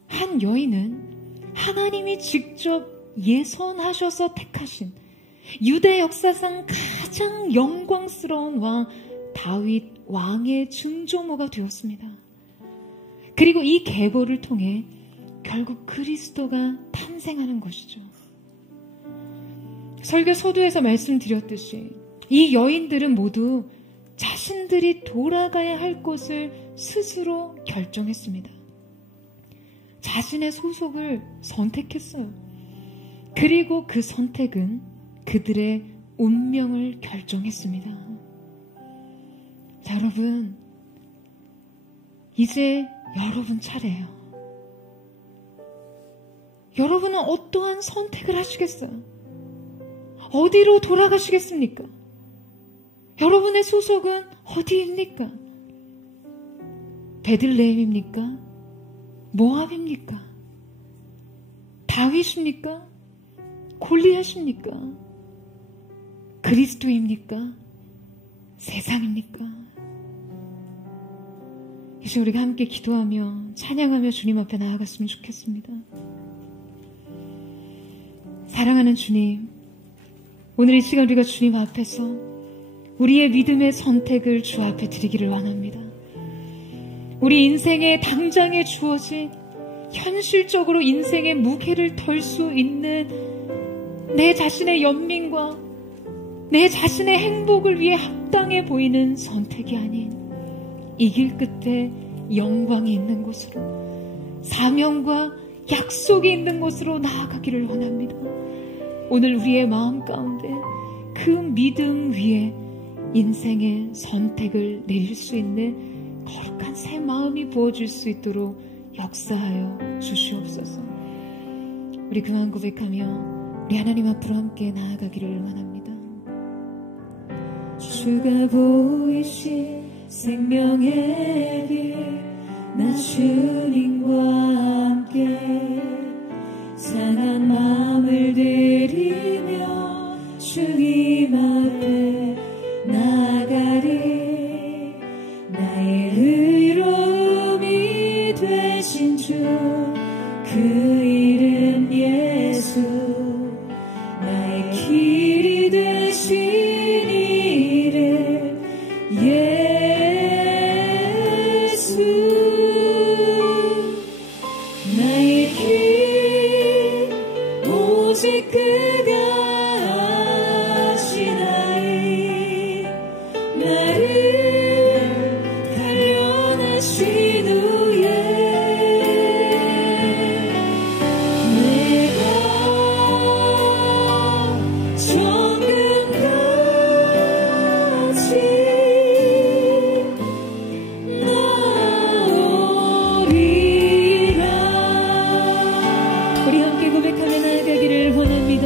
한 여인은 하나님이 직접 예선하셔서 택하신 유대 역사상 가장 영광스러운 왕 다윗 왕의 증조모가 되었습니다. 그리고 이 계보를 통해 결국 그리스도가 탄생하는 것이죠. 설교 서두에서 말씀드렸듯이 이 여인들은 모두 자신들이 돌아가야 할 곳을 스스로 결정했습니다. 자신의 소속을 선택했어요. 그리고 그 선택은 그들의 운명을 결정했습니다. 자, 여러분, 이제 여러분 차례예요. 여러분은 어떠한 선택을 하시겠어요? 어디로 돌아가시겠습니까? 여러분의 소속은 어디입니까? 베들레헴입니까? 모압입니까? 다윗입니까? 골리앗입니까? 그리스도입니까? 세상입니까? 이제 우리가 함께 기도하며 찬양하며 주님 앞에 나아갔으면 좋겠습니다. 사랑하는 주님, 오늘 이 시간 우리가 주님 앞에서 우리의 믿음의 선택을 주 앞에 드리기를 원합니다. 우리 인생의 당장에 주어진 현실적으로 인생의 무게를 덜 수 있는 내 자신의 연민과 내 자신의 행복을 위해 합당해 보이는 선택이 아닌 이 길 끝에 영광이 있는 곳으로, 사명과 약속이 있는 곳으로 나아가기를 원합니다. 오늘 우리의 마음 가운데 그 믿음 위에 인생의 선택을 내릴 수 있는 거룩한 새 마음이 부어질 수 있도록 역사하여 주시옵소서. 우리 그만 고백하며 우리 하나님 앞으로 함께 나아가기를 원합니다. 주가 보이신 생명의 길, 나 주님과 함께 상한 마음을 들이며 주님 앞에 나가리. 나의 의로움이 되신 주, 그 이름 예수, 나의 길이 되 오직 그가 하시나이 나를 단련하신 후에 내가 정금같이 나오리라. 우리 함께 고백하며 나아가기를 원합니다.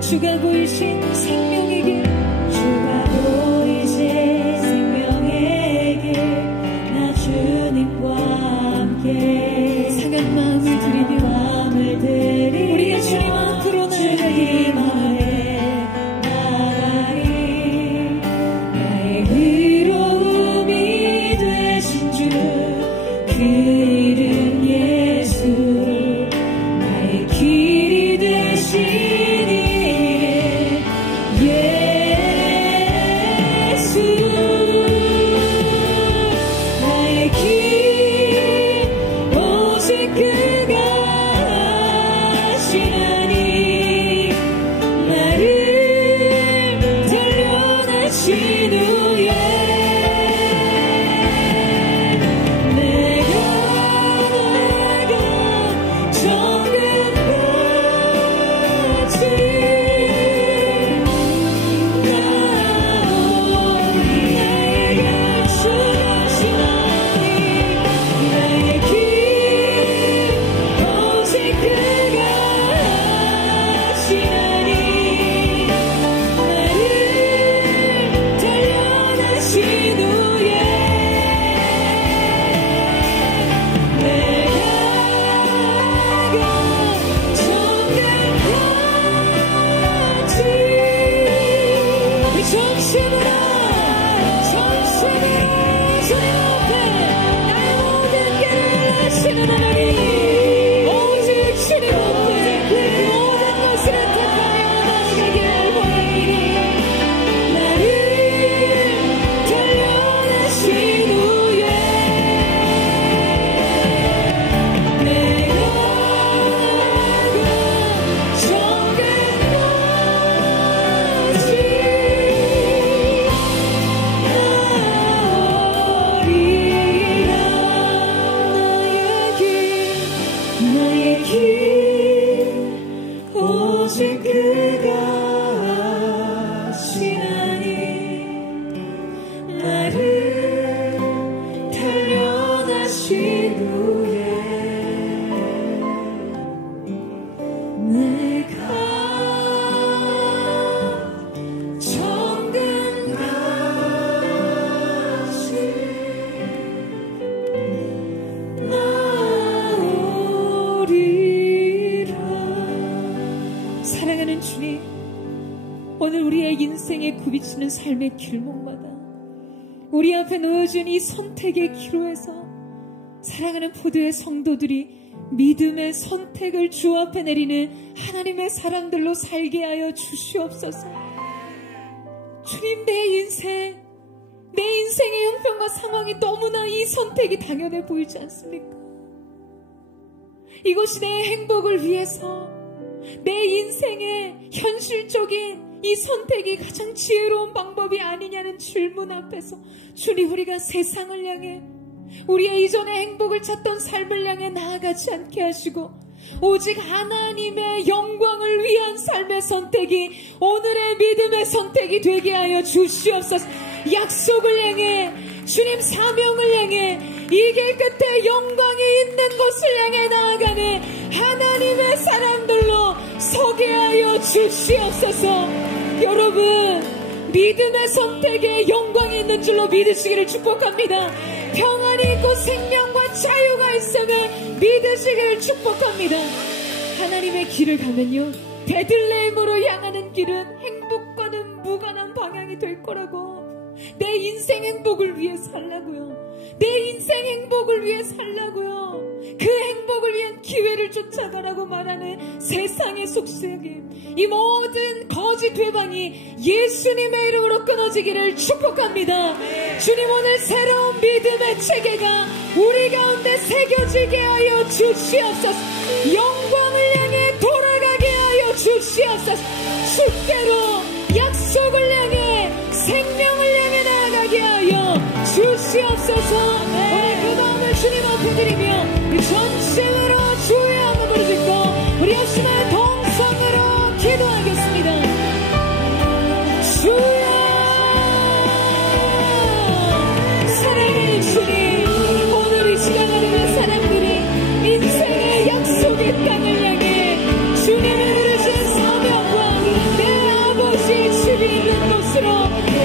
주가 보이신 생명의 길, 주가 보이신 생명의 길, 나 주님과 함께 상한 마음을 드리며 우리가 주님 앞으로 나아가리. 나의 의로움이 되신 주, 그 이름 예수, 나의 길이 되시니 예수, 나의 길 오직 그가 하시나니 나를 단련하신 후에 내가 나아가 정금같이 오직 그가 하시나니 나를 단련하신 후에 내가 정금같이 나오리라. 사랑하는 주님, 오늘 우리의 인생에 굽이치는 삶의 길목마다 우리 앞에 놓여진 이 선택의 기로에서 사랑하는 포도의 성도들이 믿음의 선택을 주 앞에 내리는 하나님의 사람들로 살게 하여 주시옵소서. 주님, 내 인생의 형편과 상황이 너무나 이 선택이 당연해 보이지 않습니까? 이것이 내 행복을 위해서 내 인생의 현실적인 이 선택이 가장 지혜로운 방법이 아니냐는 질문 앞에서 주님, 우리가 세상을 향해 우리의 이전의 행복을 찾던 삶을 향해 나아가지 않게 하시고 오직 하나님의 영광을 위한 삶의 선택이 오늘의 믿음의 선택이 되게 하여 주시옵소서. 약속을 향해, 주님 사명을 향해, 이 길 끝에 영광이 있는 곳을 향해 나아가는 하나님의 사람들로 서게 하여 주시옵소서. 여러분, 믿음의 선택에 영광이 있는 줄로 믿으시기를 축복합니다. 평안이 있고 생명과 자유가 있음을 믿으시기를 축복합니다. 하나님의 길을 가면요, 베들레헴으로 향하는 길은 행복과는 무관한 방향이 될 거라고. 내 인생 행복을 위해 살라고요. 내 인생 행복을 위해 살라고요. 그 행복을 위한 기회를 쫓아가라고 말하는 세상의 속삭임, 이 모든 거짓 회방이 예수님의 이름으로 끊어지기를 축복합니다. 주님, 오늘 새로운 믿음의 체계가 우리 가운데 새겨지게 하여 주시옵소서. 영광을 향해 돌아가게 하여 주시옵소서. 주시옵소서. 주께로 약속을 향해 생명을 향해 나아가게 하여 주시옵소서. 우리 그 다음을 주님 앞에 드리며 전심으로 주의 한번 부르짖고 우리 역시나 동성으로 기도하겠습니다. 주여 사랑의 주님, 오늘 이 시간 하는 사람들이 인생의 약속의 땅을 향해 주님을 부르신 사명과 내 아버지의 집이 있는 곳으로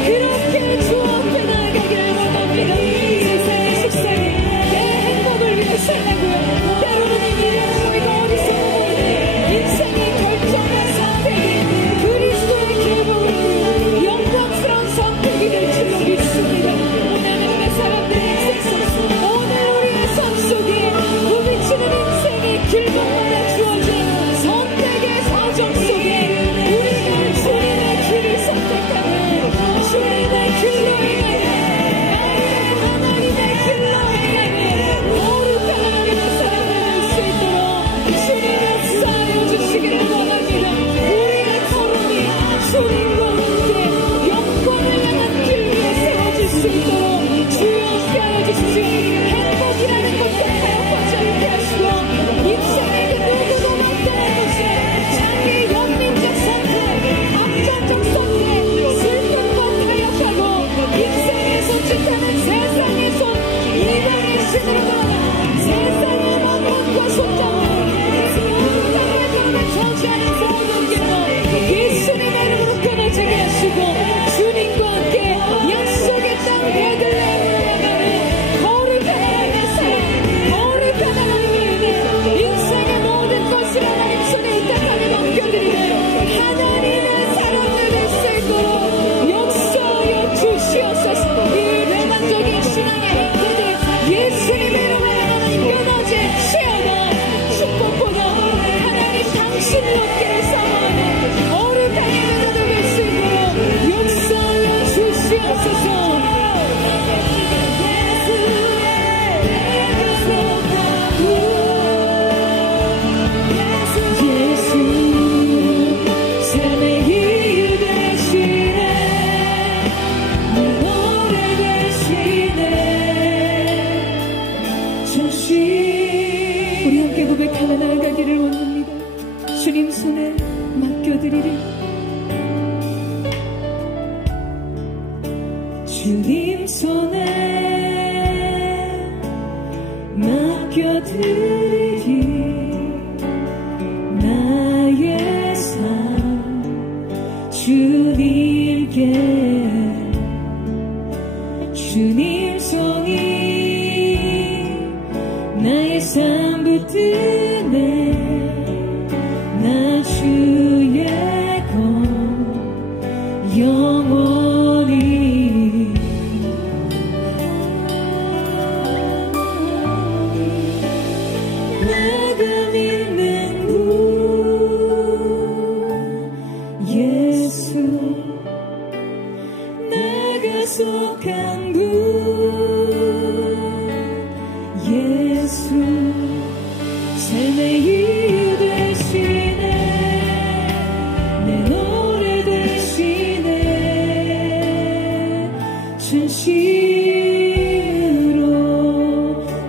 그렇게 주 앞에 나아가기를 원합니다. 세상의 식상이 내 행복을 위해 살라고요. 때로는 이 미련 저희가 어리석은 인생이 결정한 선택이 그리스도의 계보를 영광스러운 선택이 될 줄로 믿습니다. 오늘 사람들의 인생 속 오늘 우리의 삶 속에 부비치는 인생의 길목마다 주어진 선택의 사정 속에 우리가 주님의 길을 선택하며 주님의 길로 향해 하나님의 길로 향해 거룩한 사람을 할 수 있도록 주님의 쌓여 주시기를 원합니다. 우리의 걸음이 주님과 함께 영광을 향한 길 위에 세워질 수 있도록 주여 함께하여 주십시오. 행복이라는 것도 타협하지 않게 하시고 인생의 그 누구도 못하는 곳에 자기의 연민적 선택, 악전적 선택, 슬픈 것 타협하고 인생에 손짓하는 세상의 손, 이방의 신으로 돌아가 세상의 원망과 속정으로 세상의 변에 저지하는 모든 길로 예수님의 이름으로 끊어지게 하시고 주님과 함께 약속의 땅 베들레헴으로 나가는 거룩한 하나님의 사랑, 거룩한 하나님의 은혜, 인생의 모든 것을 하나님 손에 의탁하게 넘겨드리는 하나님의 사람들 될 수 있도록 역사하여 주시옵소서. 이 대만적인 신앙의 행태들 예수님의 이름으로 하나님 끊어질지어다. 축복보다 하나님 당신을 얻기를 사모하는 거룩한 은혜를 될 수 있도록 역사하여 주시옵소서. 우리 함께 고백하며 나아가기를 원합니다. 주님 손에 맡겨드리리. 주님 손에 맡겨드리리. 나의 삶 주님께 주님 손이 나의 삶 붙드네. 나 주의 것 영원히 내가 믿는 분 예수, 내가 속한 분 예수, 삶의 이유 되시네. 내 노래 되시네. 진심으로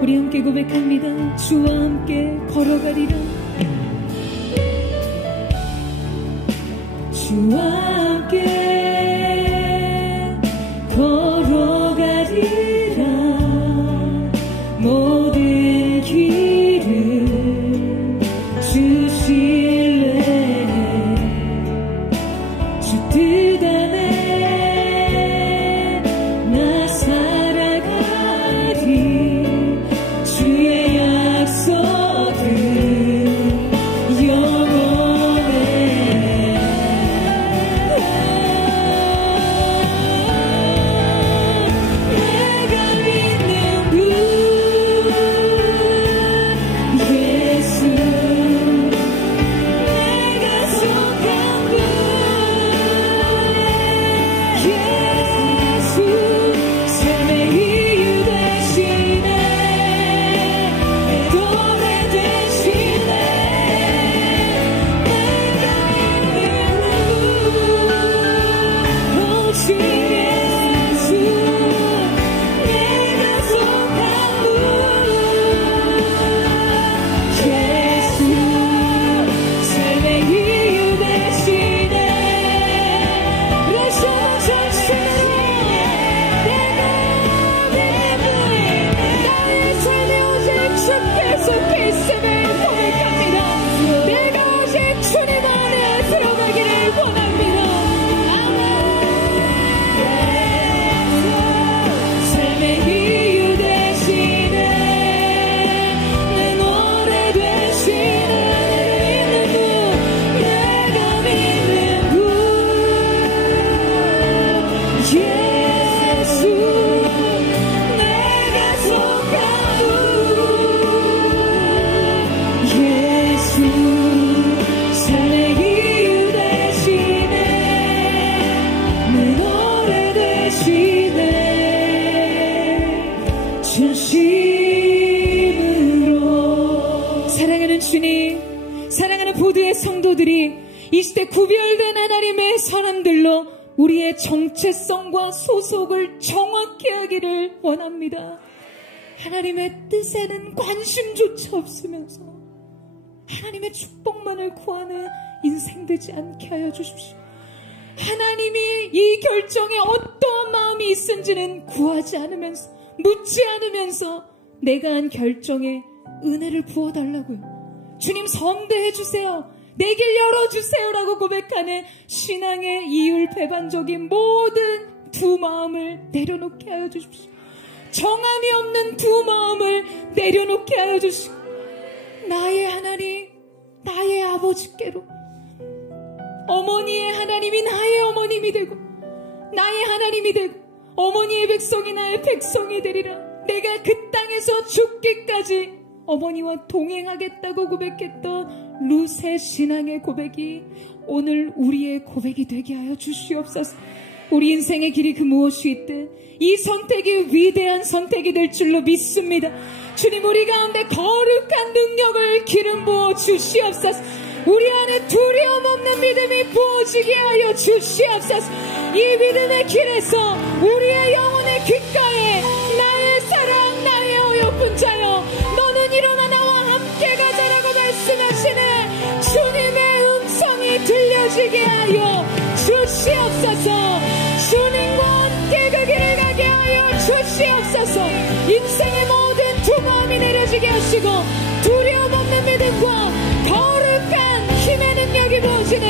우리 함께 고백합니다. 주와 함께 걸어가리라. 주와 함께 걸어가리라. 모든 길을 주실래. 주 뜻 안에 나 살아가리. 주의 약속은 영원해. 이 시대 구별된 하나님의 사람들로 우리의 정체성과 소속을 정확히 하기를 원합니다. 하나님의 뜻에는 관심조차 없으면서 하나님의 축복만을 구하는 인생 되지 않게 하여 주십시오. 하나님이 이 결정에 어떠한 마음이 있은지는 구하지 않으면서, 묻지 않으면서 내가 한 결정에 은혜를 부어달라고요. 주님 선대해 주세요. 내 길 열어주세요라고 고백하는 신앙의 이율배반적인 모든 두 마음을 내려놓게 하여 주십시오. 정함이 없는 두 마음을 내려놓게 하여 주시고, 나의 하나님, 나의 아버지께로, 어머니의 하나님이 나의 어머님이 되고 나의 하나님이 되고 어머니의 백성이 나의 백성이 되리라. 내가 그 땅에서 죽기까지 어머니와 동행하겠다고 고백했던 룻의 신앙의 고백이 오늘 우리의 고백이 되게 하여 주시옵소서. 우리 인생의 길이 그 무엇이 있든 이 선택이 위대한 선택이 될 줄로 믿습니다. 주님, 우리 가운데 거룩한 능력을 기름 부어 주시옵소서. 우리 안에 두려움 없는 믿음이 부어지게 하여 주시옵소서. 이 믿음의 길에서 우리의 영혼의 귓가에 나의 사랑, 나의 어여쁜 자여, 너는 일어나 나와 함께 가자라고 말씀하시는 주님의 음성이 들려지게 하여 주시옵소서. 주님과 함께 그 길을 가게 하여 주시옵소서. 인생의 모든 두려움이 내려지게 하시고 두려움 없는 믿음과 거룩한 힘의 능력이 부어지는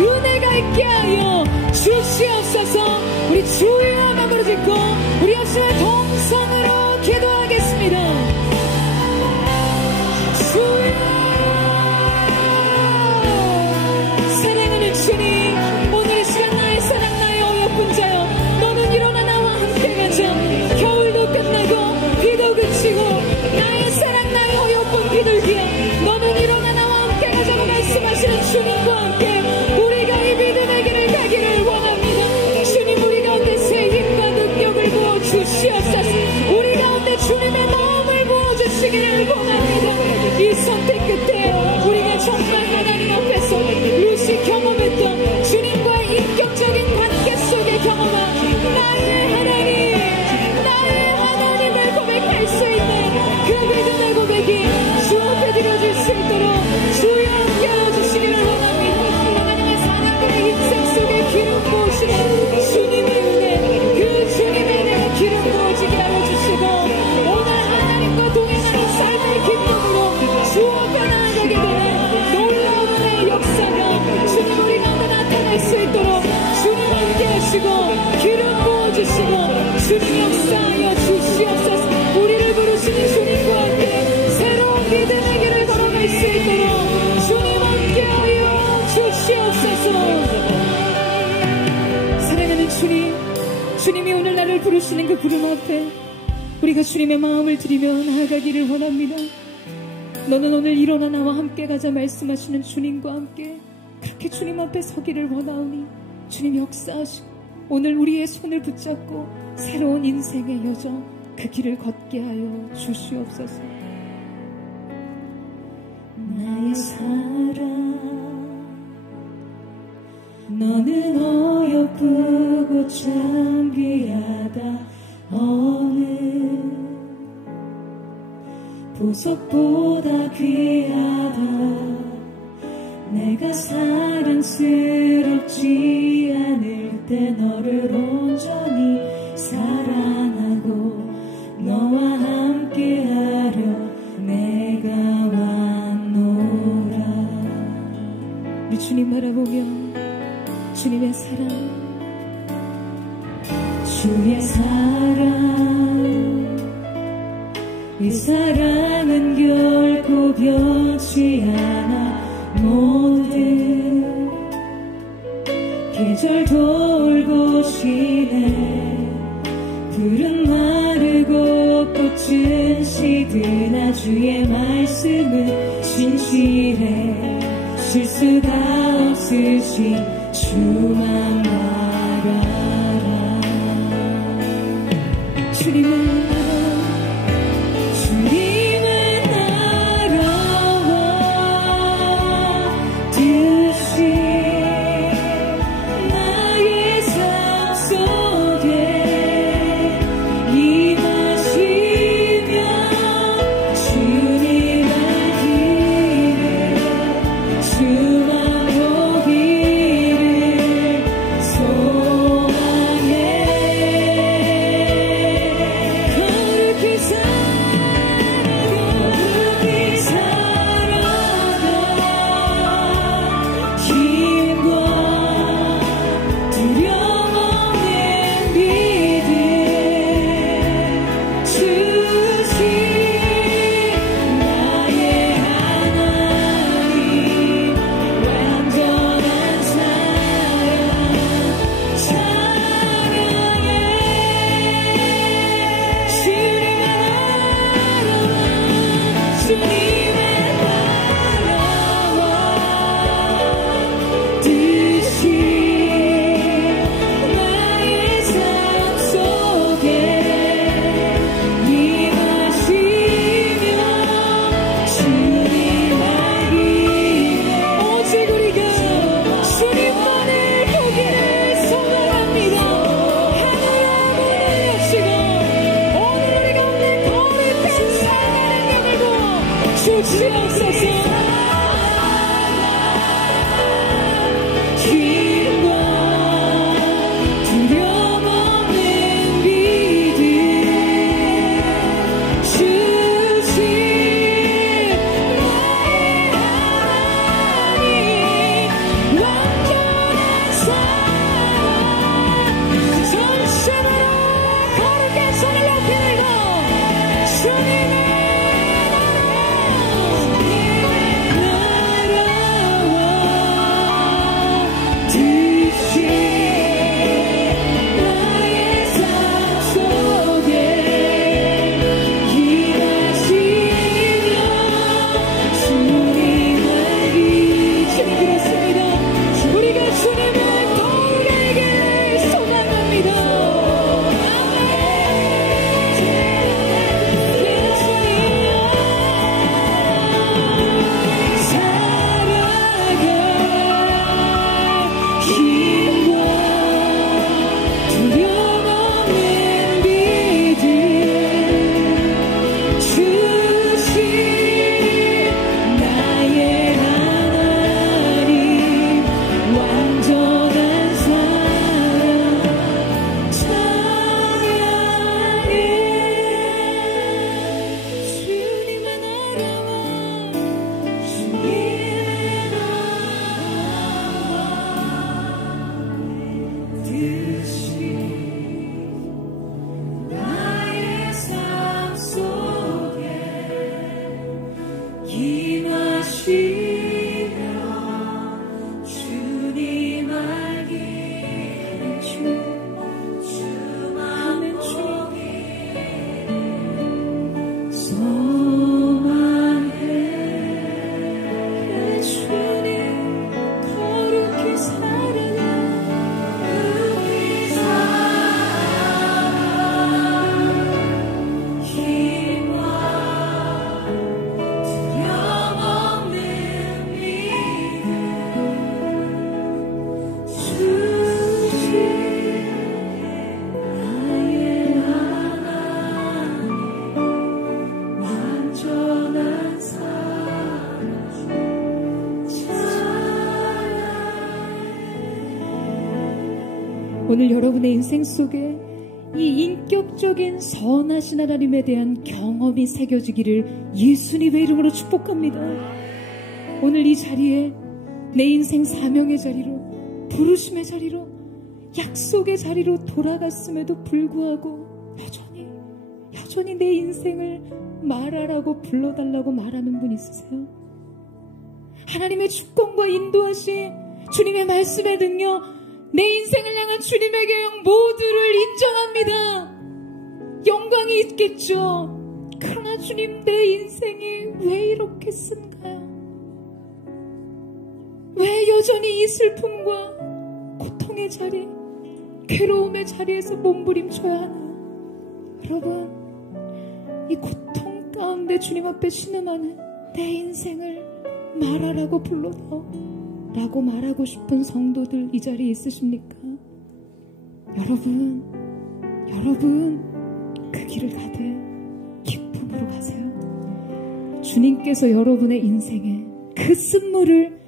은혜가 있게 하여 주시옵소서. 우리 주의 이름으로 짓고 우리 없으면 동성으로 기도하겠습니다. 주여, 사랑하는 주님, 오늘 이 시간 나의 사랑, 나의 어여쁜 자여, 너는 일어나 나와 함께 가자. 겨울도 끝나고 비도 그치고 나의 사랑, 나의 어여쁜 비둘기야, 너는 일어나 나와 함께 가자고 말씀하시는 주님과 함께 우리가 이 믿음의 길을 가기를 원합니다. 주님, 우리 가운데 새 힘과 능력을 부어주시옵소서. 우리 가운데 주님의 마음을 부어주시기를 원합니다. 이 선택 끝에 우리가 정말 하나님 앞에서 루시 경험했던 주님과의 인격적인 관계 속에 경험한 나의 하나님, 나의 하나님을 고백할 수 있는 그 믿음의 고백이 주 앞에 드려질 수 있도록 주여 함께 하여 주시기를 원합니다. 하나님의 사람들의 인생 속에 기름 부으시는 주님의 은혜, 그 주님의 은혜가 기름 부어지게 하여 주시고 오늘 하나님과 동행하는 삶의 기쁨으로 주 앞에 나아가게 되는 놀라운 은혜의 역사가 주님 우리 가운데 나타날 수 있도록 주님 함께 하시고 기름 부어주시고 주님 역사하여 주시옵소서. 우리를 부르시는 주님과 함께 새로운 믿음의 길을 걸어갈 수 있도록 주님 함께하여 주시옵소서. 사랑하는 주님, 주님이 오늘 나를 부르시는 그 부름 앞에 우리가 주님의 마음을 드리며 나아가기를 원합니다. 너는 오늘 일어나 나와 함께 가자 말씀하시는 주님과 함께 그렇게 주님 앞에 서기를 원하오니 주님 역사하시고 오늘 우리의 손을 붙잡고 새로운 인생의 여정 그 길을 걷게 하여 주시옵소서. 나의 사랑, 너는 어여쁘고 참 귀하다. 어느 보석보다 귀하다. 내가 사랑스럽지 않을 때 너를 온전히 사랑하고 너와 함께하려 내가 왔노라. 우리 주님 바라보며 주님의 사랑, 주의 사랑, 이 사랑은 결코 변치 않아. 모든 계절 돌고 쉬네. 푸른 마르고 꽃은 시드나 주의 말씀은 진실해. 실수가 없으신 주만 바라라. 주님은 알아와 뜻이 오늘 여러분의 인생 속에 이 인격적인 선하신 하나님에 대한 경험이 새겨지기를 예수님의 이름으로 축복합니다. 오늘 이 자리에 내 인생 사명의 자리로, 부르심의 자리로, 약속의 자리로 돌아갔음에도 불구하고 여전히 내 인생을 말하라고 불러달라고 말하는 분 있으세요? 하나님의 주권과 인도하심, 주님의 말씀의 능력, 내 인생을 향한 주님의 계획 모두를 인정합니다. 영광이 있겠죠. 그러나 주님, 내 인생이 왜 이렇게 쓴가요? 왜 여전히 이 슬픔과 고통의 자리, 괴로움의 자리에서 몸부림쳐야 하나요? 여러분, 이 고통 가운데 주님 앞에 신음하는 내 인생을 말하라고 불러다오 라고 말하고 싶은 성도들 이 자리에 있으십니까? 여러분 그 길을 가되 기쁨으로 가세요. 주님께서 여러분의 인생에 그 쓴물을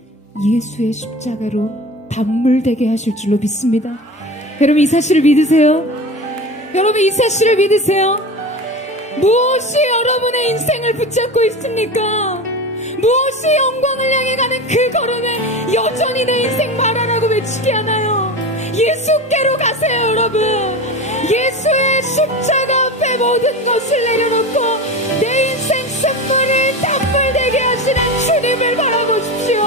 예수의 십자가로 단물되게 하실 줄로 믿습니다. 여러분, 이 사실을 믿으세요? 여러분, 이 사실을 믿으세요? 무엇이 여러분의 인생을 붙잡고 있습니까? 무엇이 영광을 향해 가는 그 걸음에 여전히 내 인생 말하라고 외치게 하나요? 예수께로 가세요, 여러분. 예수의 십자가 앞에 모든 것을 내려놓고 내 인생 쓴물을 단물되게 하시는 주님을 바라보십시오.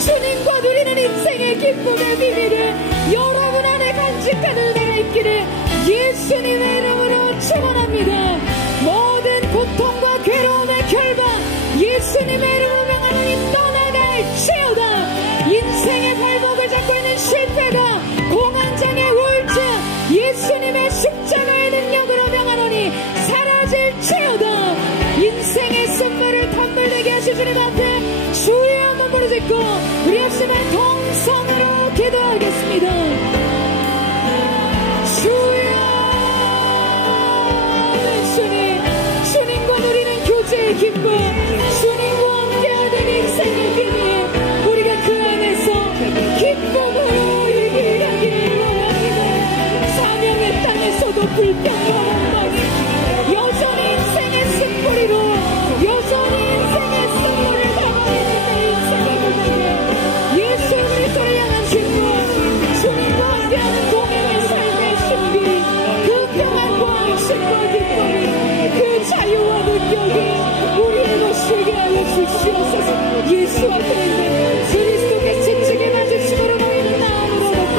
주님과 누리는 인생의 기쁨의 비밀을 여러분 안에 간직하는 은혜가 있기를 예수님의 이름으로 축원합니다. 모든 고통과 괴로움의 결박 예수님의 이름으로 명하노니 떠나갈지어다. 인생의 발목을 잡고 있는 실패가, 공황장애, 우울증 예수님의 십자가의 능력으로 명하노니 사라질지어다. 인생의 쓴물을 단물되게 하실 주님 앞에 주의 한번 부르짖고 우리 없으면 동성으로 기도하겠습니다. 주여, 주님과 누리는 교제의 기쁨, 주님과 함께하는 인생의 비밀, 우리가 그 안에서 기쁨으로 이 길 가기를 원합니다. 사명의 땅에서도 불평과 원망이 여전히 인생의 쓴뿌리로, 여전히 인생의 쓴물을 담아내는 내 인생의 고백에 예수 그리스도를 향한 기쁨, 주님과 함께하는 동행의 삶의 신비, 그 평안과 안식과 기쁨이, 그 자유와 능력이 우리의 것이게 하여 주시옵소서. 예수 앞에 있는 그리스도께 지치게 맞으심으로 보이는 마음으로 걷고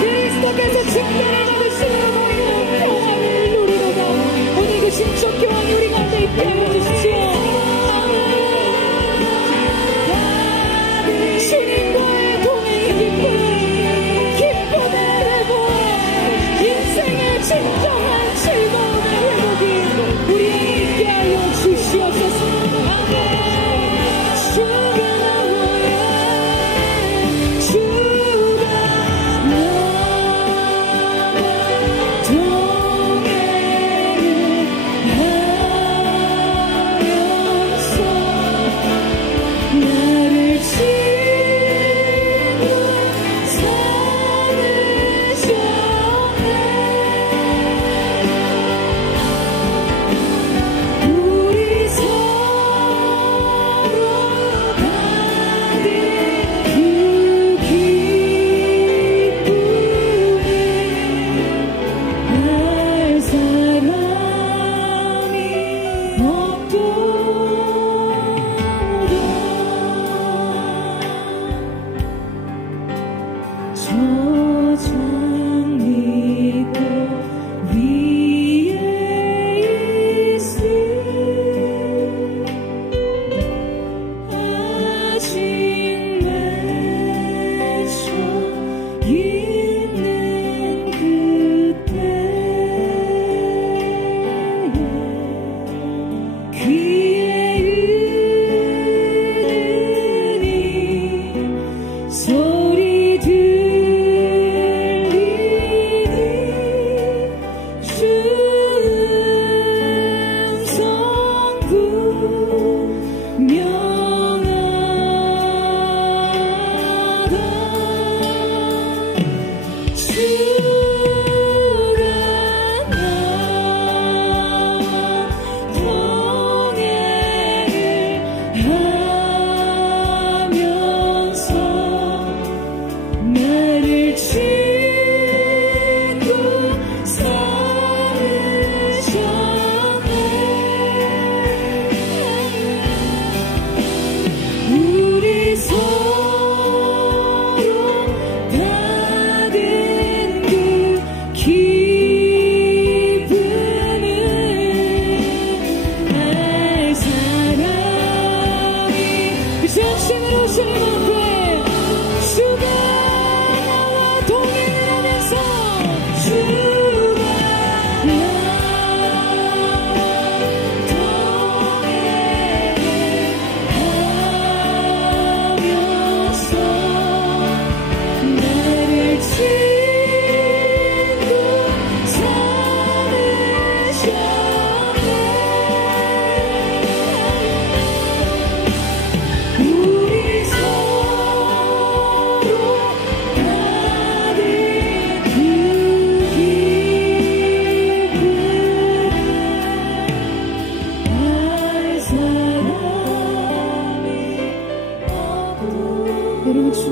그리스도께서 직분을 받으심으로 보이는 평안을 누리로다. 오늘 그 신적 교환이 우리 가운데 있게 하여 주십시오. 주님과의 동행의 기쁨의 회복, 인생의 진정한 즐거움의 회복이 우리에게 있게 하여 주시옵소서. 주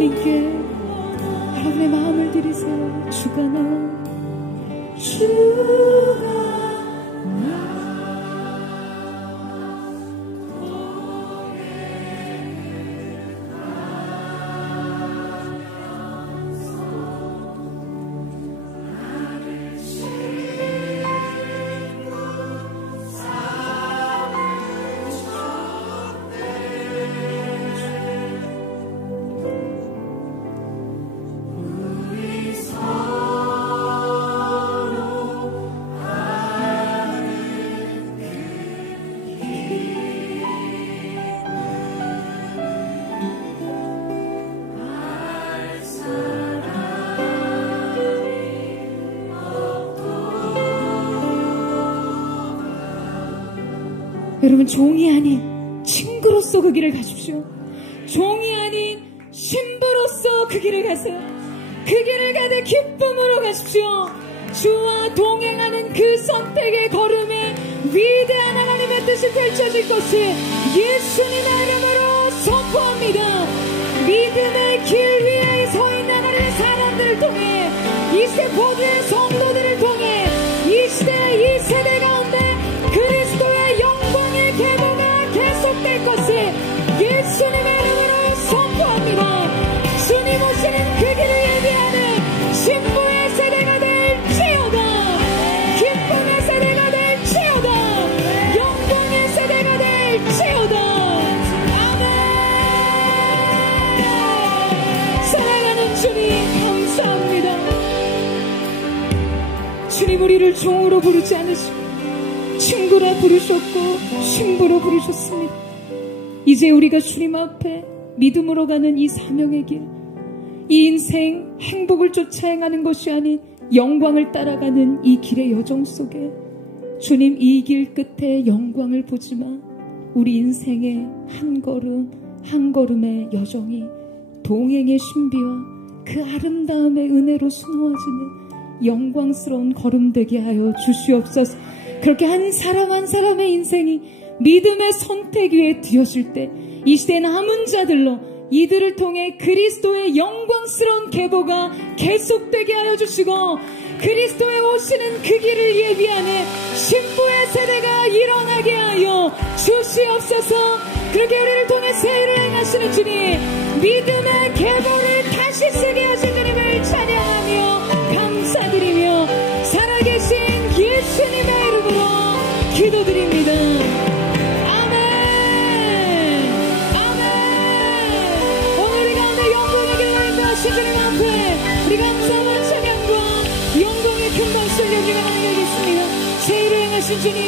주님께 여러분의 마음을 드리세요. 주가 나 여러분, 종이 아닌 친구로서 그 길을 가십시오. 종이 아닌 신부로서 그 길을 가세요. 그 길을 가되 기쁨으로 가십시오. 주와 동행하는 그 선택의 걸음에 위대한 하나님의 뜻이 펼쳐질 것을 예수님의 이름으로 선포합니다. 믿음의 길 위에 서 있는 하나님의 사람들을 통해, 이 시대 모두의 성도들을 통해, 이 시대, 이 세대 가운데 그리스도의 영광의 계보가 계속될 것을 예수님의 이름으로 선포합니다. 주님 오시는 그 길을 예비하는 신부의 세대가 될지어다. 기쁨의 세대가 될지어다. 영광의 세대가 될지어다. 아멘. 사랑하는 주님, 감사합니다. 주님, 우리를 종으로 부르지 않으시고 친구라 부르셨고 신부로 부르셨습니다. 이제 우리가 주님 앞에 믿음으로 가는 이 사명의 길, 이 인생 행복을 쫓아 행하는 것이 아닌 영광을 따라가는 이 길의 여정 속에 주님, 이 길 끝에 영광을 보지만 우리 인생의 한 걸음 한 걸음의 여정이 동행의 신비와 그 아름다움의 은혜로 수놓아지는 영광스러운 걸음 되게 하여 주시옵소서. 그렇게 한 사람 한 사람의 인생이 믿음의 선택 위에 뒤어질 때 이 시대 남은 자들로 이들을 통해 그리스도의 영광스러운 계보가 계속되게 하여 주시고, 그리스도의 오시는 그 길을 예비하는 신부의 세대가 일어나게 하여 주시옵소서. 그렇게 우리를 통해 새 일을 행하시는 주님, 믿음의 계보를 다시 쓰게 하신 주님을 찬양하며 감사드리며 살아계신 예수님의 이름으로 기도드립니다. 주님 앞에 우리 감사와 찬양과 영광의 큰 박수를 여기가 나누겠습니다. 새 일을 행하신 주님,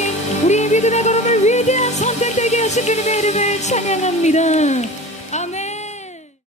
우리의 믿음의 걸음을 위대한 선택되게 하신 주님의 이름을 찬양합니다.